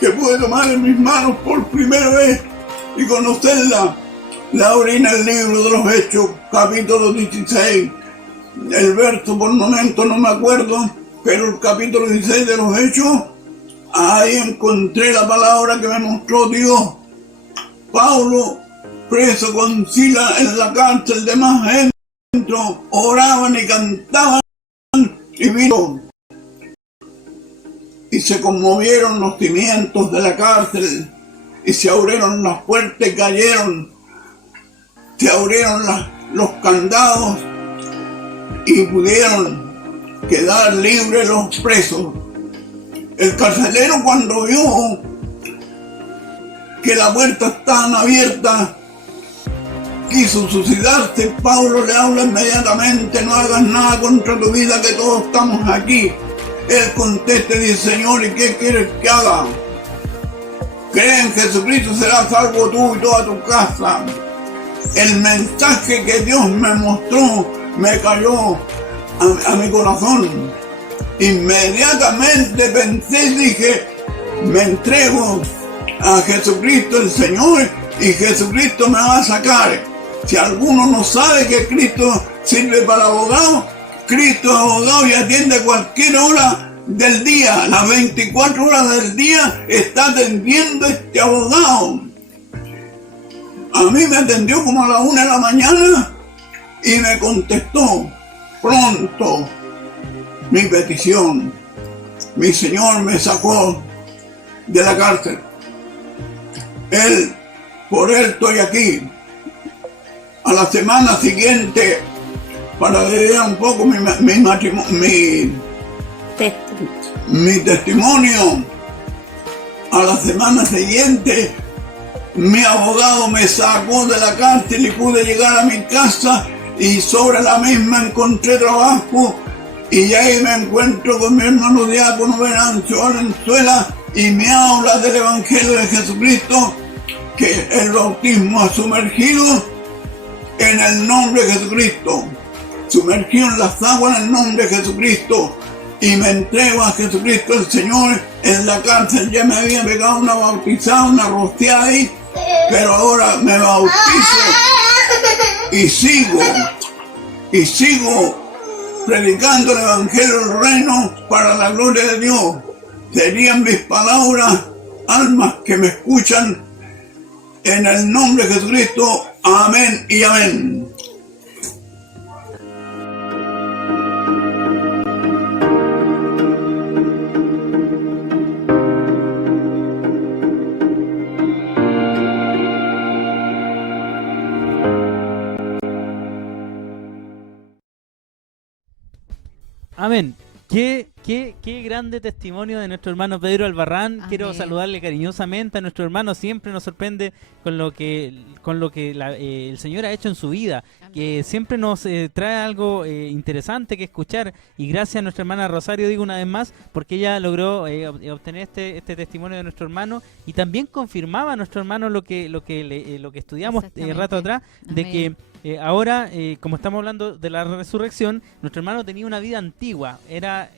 que pude tomar en mis manos por primera vez y conocerla. La abrí en el libro de los Hechos, capítulo 16, el verso por momento no me acuerdo, pero el capítulo 16 de los Hechos, ahí encontré la palabra que me mostró Dios. Pablo, preso con Silas en la cárcel, de más dentro, oraban y cantaban, y vino, y se conmovieron los cimientos de la cárcel, y se abrieron las puertas y cayeron, se abrieron los candados, y pudieron quedar libres los presos. El carcelero, cuando vio que las puertas estaban abiertas, quiso suicidarse. Pablo le habla inmediatamente: no hagas nada contra tu vida, que todos estamos aquí. Él contesta y dice: Señor, ¿y qué quieres que haga? Cree en Jesucristo, serás salvo tú y toda tu casa. El mensaje que Dios me mostró me cayó a mi corazón. Inmediatamente pensé y dije: me entrego a Jesucristo el Señor, y Jesucristo me va a sacar. Si alguno no sabe que Cristo sirve para abogado, Cristo es abogado y atiende a cualquier hora del día. Las 24 horas del día está atendiendo este abogado. A mí me atendió como a la 1 de la mañana y me contestó: pronto mi petición. Mi Señor me sacó de la cárcel. Por Él estoy aquí. A la semana siguiente, para leer un poco mi testimonio, a la semana siguiente, mi abogado me sacó de la cárcel y pude llegar a mi casa y sobre la misma encontré trabajo y ahí me encuentro con mi hermano diácono Venancio Valenzuela y me habla del Evangelio de Jesucristo, que el bautismo ha sumergido en el nombre de Jesucristo, sumergido en las aguas en el nombre de Jesucristo y me entrego a Jesucristo el Señor. En la cárcel ya me había pegado una bautizada, una rociada ahí, pero ahora me bautizo y sigo predicando el Evangelio del Reino para la gloria de Dios. Serían mis palabras, almas que me escuchan, en el nombre de Jesucristo. Amén y amén. Amén. Qué grande testimonio de nuestro hermano Pedro Albarrán. Amén. Quiero saludarle cariñosamente a nuestro hermano. Siempre nos sorprende con lo que el Señor ha hecho en su vida. Amén. Que siempre nos trae algo interesante que escuchar. Y gracias a nuestra hermana Rosario, digo una vez más, porque ella logró obtener este testimonio de nuestro hermano y también confirmaba a nuestro hermano lo que estudiamos rato atrás. Amén. De que ahora, como estamos hablando de la resurrección, nuestro hermano tenía una vida antigua, era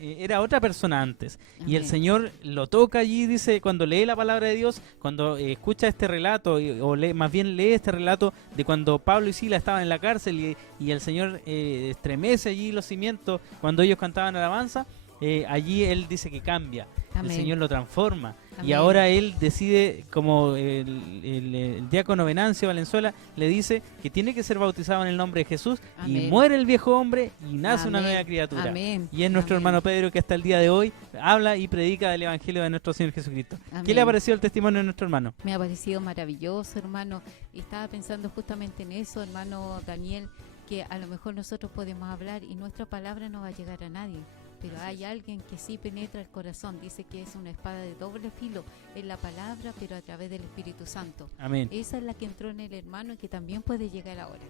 otra persona antes. Amén. Y el Señor lo toca allí, dice, cuando lee la palabra de Dios, cuando escucha este relato, más bien lee este relato de cuando Pablo y Silas estaban en la cárcel y el Señor estremece allí los cimientos cuando ellos cantaban alabanza. Allí él dice que cambia. Amén. El Señor lo transforma. Amén. Y ahora él decide, como el diácono Venancio Valenzuela le dice, que tiene que ser bautizado en el nombre de Jesús. Amén. Y muere el viejo hombre y nace una nueva criatura. Amén. Y es nuestro hermano Pedro que hasta el día de hoy habla y predica del Evangelio de nuestro Señor Jesucristo. Amén. ¿Qué le ha parecido el testimonio de nuestro hermano? Me ha parecido maravilloso, hermano. Estaba pensando justamente en eso, hermano Daniel, que a lo mejor nosotros podemos hablar y nuestra palabra no va a llegar a nadie. Pero hay alguien que sí penetra el corazón. Dice que es una espada de doble filo en la palabra, pero a través del Espíritu Santo. Amén. Esa es la que entró en el hermano y que también puede llegar ahora.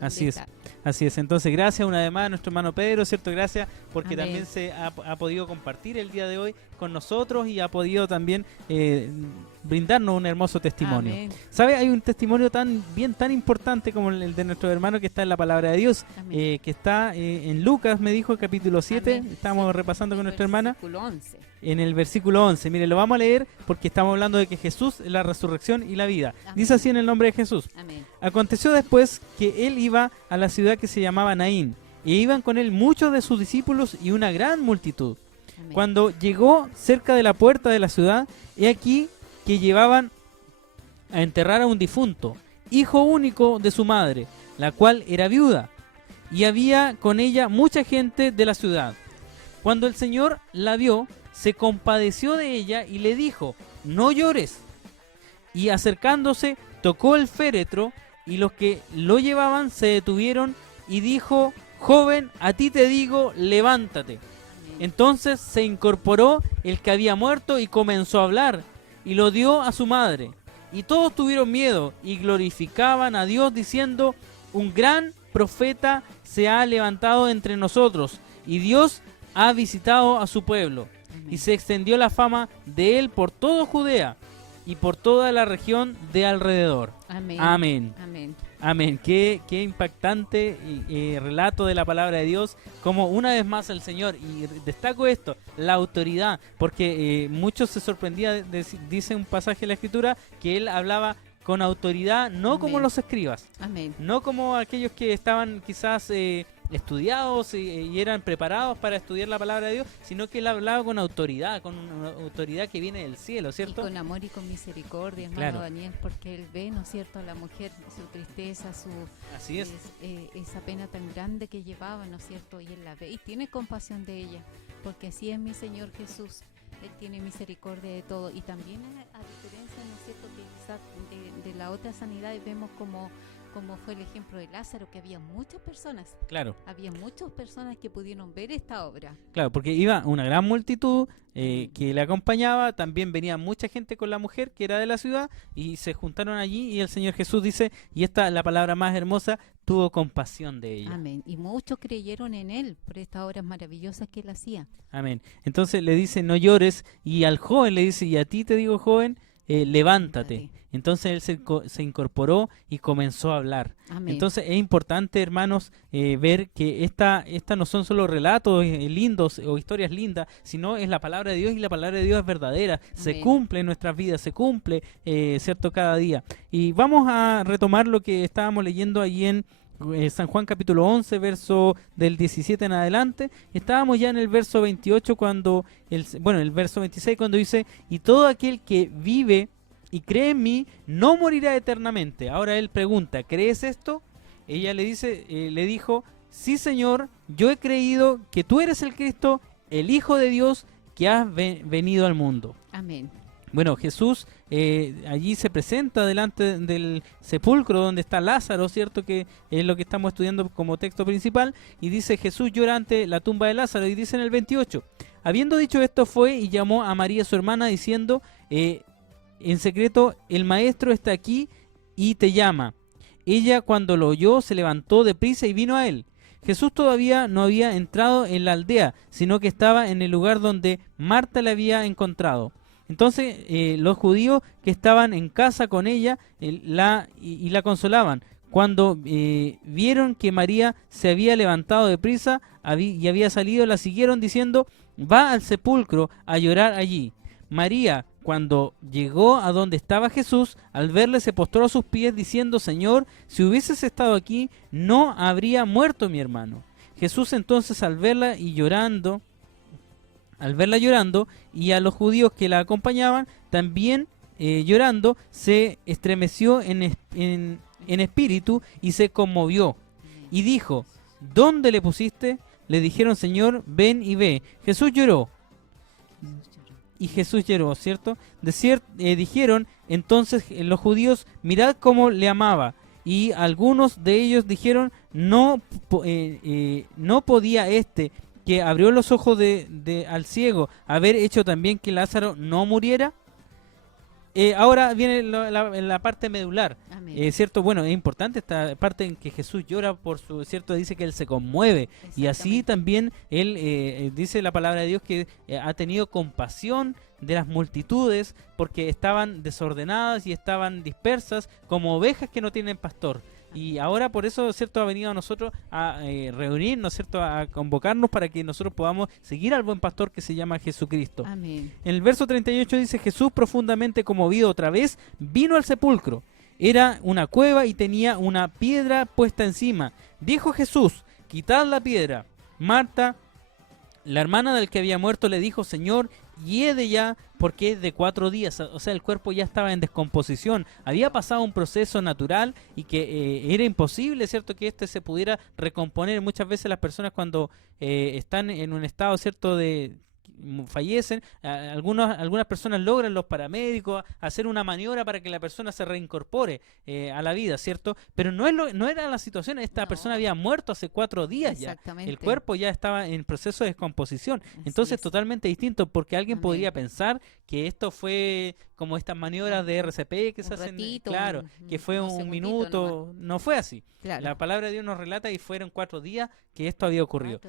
Así es. Entonces, gracias una vez más a nuestro hermano Pedro, ¿cierto? Gracias porque Amén. También se ha podido compartir el día de hoy con nosotros y ha podido también brindarnos un hermoso testimonio. Amén. ¿Sabe? Hay un testimonio tan importante como el de nuestro hermano que está en la palabra de Dios, que está en Lucas, me dijo, capítulo 7. Amén. Estamos repasando con nuestra hermana. 11. En el versículo 11. Mire, lo vamos a leer porque estamos hablando de que Jesús es la resurrección y la vida. Amén. Dice así en el nombre de Jesús. Amén. Aconteció después que él iba a la ciudad que se llamaba Naín, y iban con él muchos de sus discípulos y una gran multitud. Amén. Cuando llegó cerca de la puerta de la ciudad, he aquí que llevaban a enterrar a un difunto, hijo único de su madre, la cual era viuda, y había con ella mucha gente de la ciudad. Cuando el Señor la vio, se compadeció de ella y le dijo: no llores. Y acercándose, tocó el féretro, y los que lo llevaban se detuvieron, y dijo: joven, a ti te digo, levántate. Entonces se incorporó el que había muerto y comenzó a hablar, y lo dio a su madre. Y todos tuvieron miedo y glorificaban a Dios diciendo: un gran profeta se ha levantado entre nosotros, y Dios ha visitado a su pueblo. Amén. Y se extendió la fama de él por toda Judea y por toda la región de alrededor. Amén. Amén. Amén. Amén. Qué impactante relato de la palabra de Dios, como una vez más el Señor, y destaco esto, la autoridad, porque muchos se sorprendían, dice un pasaje de la Escritura, que él hablaba con autoridad, no Amén. Como los escribas, Amén. No como aquellos que estaban quizás estudiados y eran preparados para estudiar la palabra de Dios, sino que él hablaba con autoridad, con una autoridad que viene del cielo, ¿cierto? Y con amor y con misericordia, hermano Claro. Daniel, porque él ve, ¿no es cierto?, a la mujer, su tristeza, Así es. esa pena tan grande que llevaba, ¿no es cierto?, y él la ve y tiene compasión de ella, porque así es mi Señor Jesús. Él tiene misericordia de todo. Y también a diferencia, ¿no es cierto?, que quizás de la otra sanidad, vemos como fue el ejemplo de Lázaro, que había muchas personas. Claro. Había muchas personas que pudieron ver esta obra. Claro, porque iba una gran multitud que le acompañaba, también venía mucha gente con la mujer que era de la ciudad y se juntaron allí y el Señor Jesús dice, y esta la palabra más hermosa, tuvo compasión de ella. Amén. Y muchos creyeron en él por estas obras maravillosas que él hacía. Amén. Entonces le dice, no llores, y al joven le dice, y a ti te digo, joven, levántate. Entonces él se incorporó y comenzó a hablar. Amén. Entonces es importante, hermanos, ver que esta no son solo relatos lindos o historias lindas, sino es la palabra de Dios, y la palabra de Dios es verdadera. Se Amén. cumple en nuestras vidas, se cumple, ¿cierto?, cada día. Y vamos a retomar lo que estábamos leyendo allí en San Juan capítulo 11, verso del 17 en adelante. Estábamos ya en el verso 28 cuando, el verso 26 cuando dice, y todo aquel que vive y cree en mí no morirá eternamente. Ahora él pregunta, ¿crees esto? Ella le dijo, sí, Señor, yo he creído que tú eres el Cristo, el Hijo de Dios, que has venido al mundo. Amén. Bueno, Jesús allí se presenta delante del sepulcro donde está Lázaro, ¿cierto?, que es lo que estamos estudiando como texto principal, y dice, Jesús llora ante la tumba de Lázaro, y dice en el 28, habiendo dicho esto fue y llamó a María su hermana diciendo, en secreto, el maestro está aquí y te llama. Ella cuando lo oyó se levantó deprisa y vino a él. Jesús todavía no había entrado en la aldea, sino que estaba en el lugar donde Marta le había encontrado. Entonces los judíos que estaban en casa con ella la consolaban. Cuando vieron que María se había levantado deprisa y había salido, la siguieron diciendo, va al sepulcro a llorar allí. María, cuando llegó a donde estaba Jesús, al verle se postró a sus pies diciendo, Señor, si hubieses estado aquí, no habría muerto mi hermano. Jesús entonces al verla llorando, y a los judíos que la acompañaban también llorando, se estremeció en espíritu y se conmovió. Y dijo, ¿dónde le pusiste? Le dijeron, Señor, ven y ve. Jesús lloró. Y Jesús lloró, ¿cierto? Dijeron entonces los judíos, mirad cómo le amaba. Y algunos de ellos dijeron, no podía que abrió los ojos al ciego haber hecho también que Lázaro no muriera. Ahora viene la parte medular, ¿cierto? Bueno, es importante esta parte en que Jesús llora ¿cierto? Dice que él se conmueve, y así también él dice la palabra de Dios que ha tenido compasión de las multitudes porque estaban desordenadas y estaban dispersas como ovejas que no tienen pastor. Y ahora por eso, ¿cierto?, ha venido a nosotros a reunirnos, ¿cierto?, a convocarnos para que nosotros podamos seguir al buen pastor que se llama Jesucristo. Amén. En el verso 38 dice, Jesús profundamente conmovido otra vez, vino al sepulcro. Era una cueva y tenía una piedra puesta encima. Dijo Jesús, quitad la piedra. Marta, la hermana del que había muerto, le dijo, Señor, hiede ya, porque es de 4 días, o sea, el cuerpo ya estaba en descomposición, había pasado un proceso natural y que era imposible, ¿cierto?, que se pudiera recomponer. Muchas veces las personas cuando están en un estado, ¿cierto?, fallecen, algunas personas logran, los paramédicos, hacer una maniobra para que la persona se reincorpore a la vida, ¿cierto? Pero no era la situación. Esta persona había muerto hace 4 días ya. El cuerpo ya estaba en proceso de descomposición. Entonces totalmente distinto, porque alguien podría pensar que esto fue como estas maniobras de RCP que se hacen, claro, que fue un minuto. No fue así. Claro. La palabra de Dios nos relata y fueron 4 días que esto había ocurrido.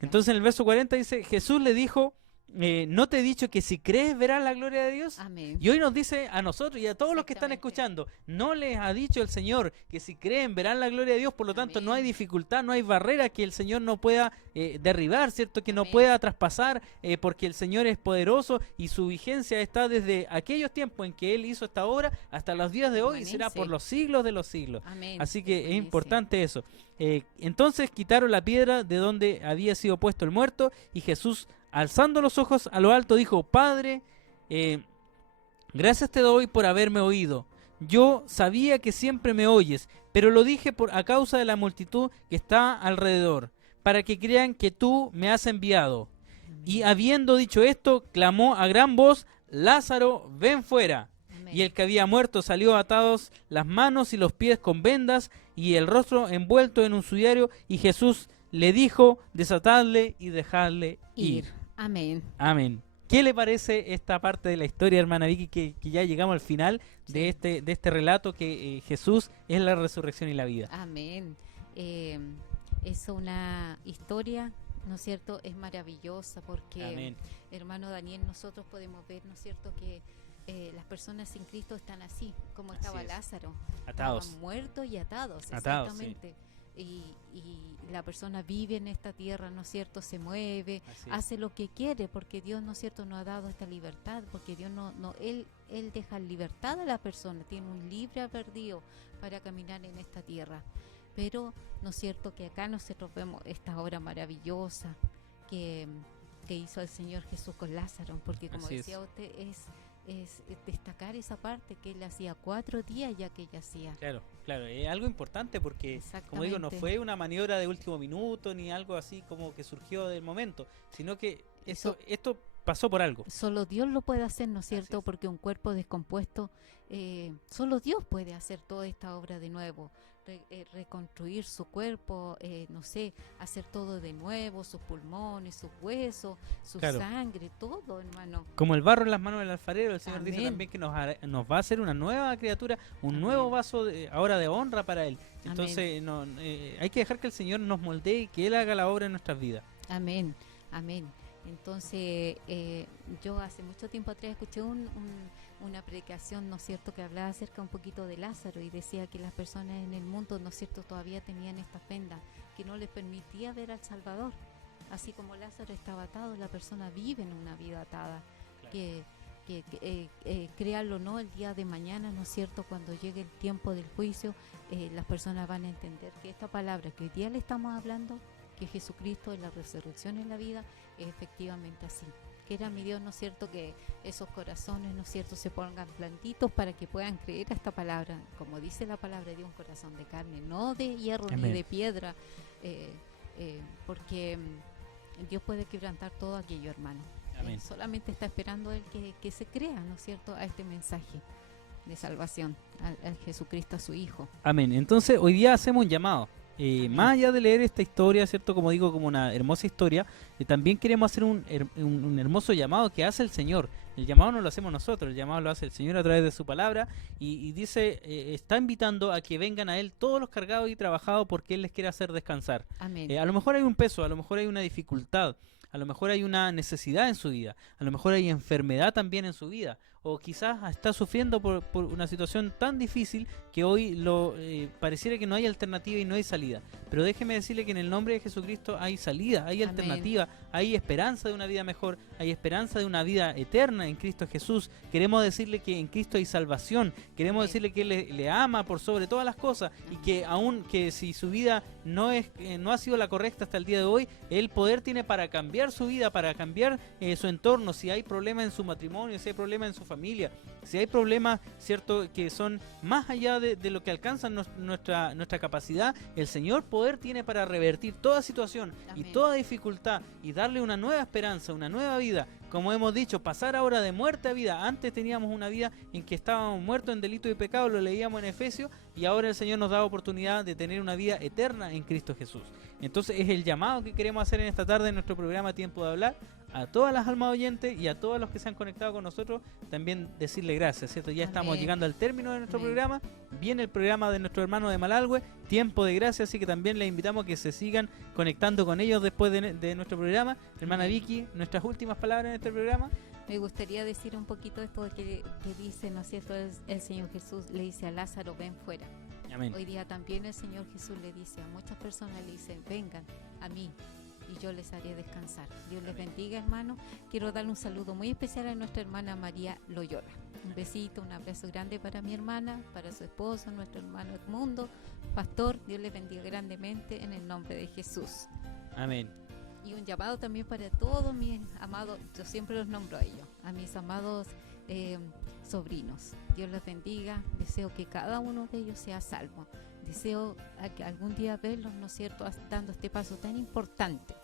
Entonces en el verso 40 dice, Jesús le dijo, ¿no te he dicho que si crees verás la gloria de Dios? Amén. Y hoy nos dice a nosotros y a todos los que están escuchando, no les ha dicho el Señor que si creen verán la gloria de Dios, por lo tanto no hay dificultad, no hay barrera que el Señor no pueda derribar, ¿cierto? Que no pueda traspasar, porque el Señor es poderoso y su vigencia está desde aquellos tiempos en que Él hizo esta obra hasta los días de hoy y será por los siglos de los siglos. Amén. Así que es importante eso. Entonces quitaron la piedra de donde había sido puesto el muerto y Jesús, alzando los ojos a lo alto, dijo: Padre, gracias te doy por haberme oído. Yo sabía que siempre me oyes, pero lo dije a causa de la multitud que está alrededor, para que crean que tú me has enviado. Y habiendo dicho esto, clamó a gran voz: Lázaro, ven fuera. Y el que había muerto salió atados las manos y los pies con vendas y el rostro envuelto en un sudario, y Jesús le dijo: desatadle y dejadle ir. Amén. Amén. ¿Qué le parece esta parte de la historia, hermana Vicky, que ya llegamos al final de este relato, que Jesús es la resurrección y la vida? Amén. Es una historia, ¿no es cierto? Es maravillosa porque, Amén. Hermano Daniel, nosotros podemos ver, ¿no es cierto?, que las personas sin Cristo están así, como estaba Lázaro. Atados. Estaban muertos y atados, Sí. exactamente. Y la persona vive en esta tierra, ¿no es cierto? Se mueve, hace lo que quiere, porque Dios, ¿no es cierto?, nos ha dado esta libertad, porque Dios Él deja libertad a la persona, tiene un libre albedrío para caminar en esta tierra. Pero, ¿no es cierto?, que acá nosotros vemos esta obra maravillosa que hizo el Señor Jesús con Lázaro, porque como decía usted, es destacar esa parte que él hacía 4 días ya que ella hacía. Claro, es algo importante porque, como digo, no fue una maniobra de último minuto ni algo así como que surgió del momento, sino que esto pasó por algo. Solo Dios lo puede hacer, ¿no es cierto? Porque un cuerpo descompuesto, solo Dios puede hacer toda esta obra de nuevo, reconstruir su cuerpo, no sé, hacer todo de nuevo, sus pulmones, sus huesos, su sangre, todo, hermano. Como el barro en las manos del alfarero, el Señor dice también que nos va a hacer una nueva criatura, un nuevo vaso ahora de honra para Él. Entonces hay que dejar que el Señor nos moldee y que Él haga la obra en nuestras vidas. Amén, amén. Entonces, yo hace mucho tiempo atrás escuché una predicación, ¿no es cierto?, que hablaba acerca un poquito de Lázaro y decía que las personas en el mundo, ¿no es cierto?, todavía tenían esta venda que no les permitía ver al Salvador. Así como Lázaro estaba atado, la persona vive en una vida atada, que créanlo o no, el día de mañana, ¿no es cierto?, cuando llegue el tiempo del juicio, las personas van a entender que esta palabra que hoy día le estamos hablando, que Jesucristo es la resurrección en la vida, es efectivamente así. Quiera mi Dios, ¿no es cierto?, que esos corazones, ¿no es cierto?, se pongan blanditos para que puedan creer a esta palabra, como dice la palabra de un corazón de carne, no de hierro ni de piedra, porque Dios puede quebrantar todo aquello, hermano. Solamente está esperando Él que se crea, ¿no es cierto?, a este mensaje de salvación, a Jesucristo, a su Hijo. Amén. Entonces, hoy día hacemos un llamado. Más allá de leer esta historia, ¿cierto?, como digo, como una hermosa historia, también queremos hacer un hermoso llamado que hace el Señor. El llamado no lo hacemos nosotros, el llamado lo hace el Señor a través de su palabra y dice, está invitando a que vengan a Él todos los cargados y trabajados porque Él les quiere hacer descansar. Amén. A lo mejor hay un peso, a lo mejor hay una dificultad, a lo mejor hay una necesidad en su vida, a lo mejor hay enfermedad también en su vida, o quizás está sufriendo por una situación tan difícil que hoy pareciera que no hay alternativa y no hay salida. Pero déjeme decirle que en el nombre de Jesucristo hay salida, hay alternativa, hay esperanza de una vida mejor, hay esperanza de una vida eterna en Cristo Jesús. Queremos decirle que en Cristo hay salvación, queremos decirle que Él le ama por sobre todas las cosas y que aun que si su vida no ha sido la correcta hasta el día de hoy, el poder tiene para cambiar su vida, para cambiar su entorno. Si hay problemas en su matrimonio, si hay problemas en su familia, si hay problemas, cierto, que son más allá de lo que alcanza nuestra capacidad, el Señor poder tiene para revertir toda situación y toda dificultad y darle una nueva esperanza, una nueva vida. Como hemos dicho, pasar ahora de muerte a vida. Antes teníamos una vida en que estábamos muertos en delito y pecado, lo leíamos en Efesios, y ahora el Señor nos da oportunidad de tener una vida eterna en Cristo Jesús. Entonces es el llamado que queremos hacer en esta tarde en nuestro programa Tiempo de Hablar, a todas las almas oyentes y a todos los que se han conectado con nosotros, también decirle gracias, ¿cierto? Ya estamos Amén. llegando al término de nuestro Amén. programa. Viene el programa de nuestro hermano de Malalhue, Tiempo de Gracia, así que también les invitamos a que se sigan conectando con ellos después de nuestro programa. Hermana Amén. Vicky, nuestras últimas palabras en este programa. Me gustaría decir un poquito esto de que dice, ¿no es cierto? El Señor Jesús le dice a Lázaro, ven fuera. Amén. Hoy día también el Señor Jesús le dice a muchas personas, le dice, vengan a mí y yo les haré descansar. Dios les bendiga, hermano. Quiero darle un saludo muy especial a nuestra hermana María Loyola. Un besito, un abrazo grande para mi hermana, para su esposo, nuestro hermano Edmundo, pastor. Dios les bendiga grandemente en el nombre de Jesús. Amén. Y un llamado también para todos mis amados, yo siempre los nombro a ellos, a mis amados sobrinos. Dios los bendiga. Deseo que cada uno de ellos sea salvo. Deseo que algún día verlos, ¿no es cierto?, dando este paso tan importante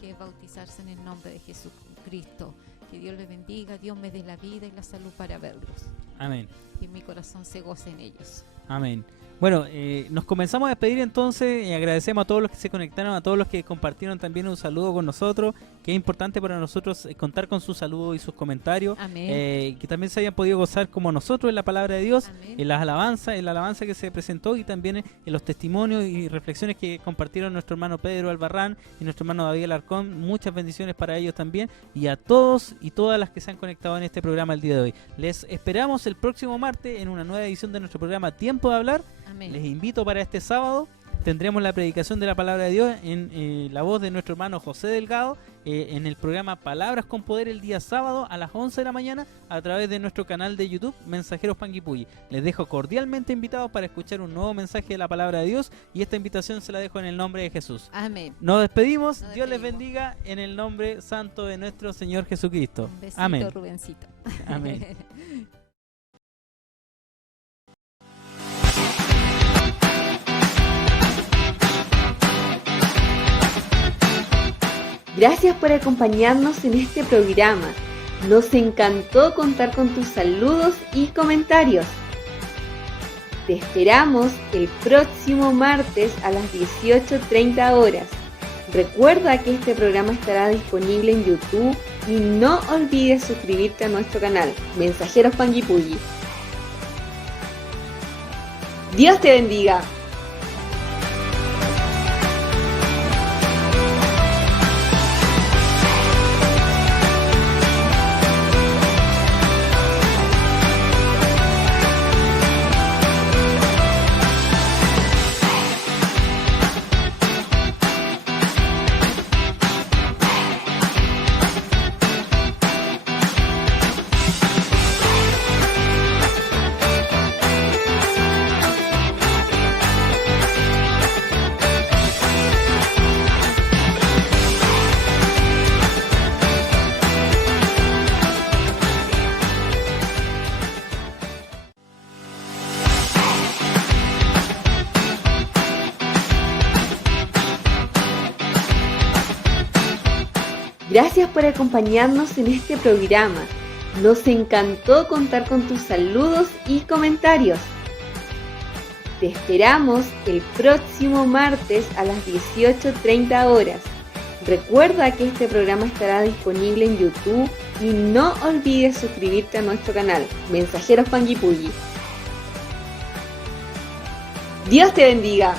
que es bautizarse en el nombre de Jesucristo. Que Dios les bendiga, Dios me dé la vida y la salud para verlos. Amén. Que mi corazón se goce en ellos. Amén. Bueno, nos comenzamos a despedir entonces y agradecemos a todos los que se conectaron, a todos los que compartieron también un saludo con nosotros, que es importante para nosotros contar con sus saludos y sus comentarios, Amén. que también se hayan podido gozar como nosotros en la palabra de Dios, Amén. en la alabanza que se presentó y también en los testimonios y reflexiones que compartieron nuestro hermano Pedro Albarrán y nuestro hermano David Alarcón. Muchas bendiciones para ellos también y a todos y todas las que se han conectado en este programa el día de hoy. Les esperamos el próximo martes en una nueva edición de nuestro programa Tiempo de Hablar. Amén. Les invito para este sábado. Tendremos la predicación de la palabra de Dios en la voz de nuestro hermano José Delgado en el programa Palabras con Poder el día sábado a las 11 de la mañana a través de nuestro canal de YouTube Mensajeros Panguipulli. Les dejo cordialmente invitados para escuchar un nuevo mensaje de la palabra de Dios y esta invitación se la dejo en el nombre de Jesús. Amén. Nos despedimos. Nos Dios les despedimos. bendiga en el nombre santo de nuestro Señor Jesucristo. Un besito, Amén. Rubencito. Amén. Gracias por acompañarnos en este programa. Nos encantó contar con tus saludos y comentarios. Te esperamos el próximo martes a las 18:30 horas. Recuerda que este programa estará disponible en YouTube y no olvides suscribirte a nuestro canal, Mensajeros Panguipulli. Dios te bendiga. Gracias por acompañarnos en este programa. Nos encantó contar con tus saludos y comentarios. Te esperamos el próximo martes a las 18:30 horas. Recuerda que este programa estará disponible en YouTube y no olvides suscribirte a nuestro canal, Mensajeros Panguipulli. Dios te bendiga.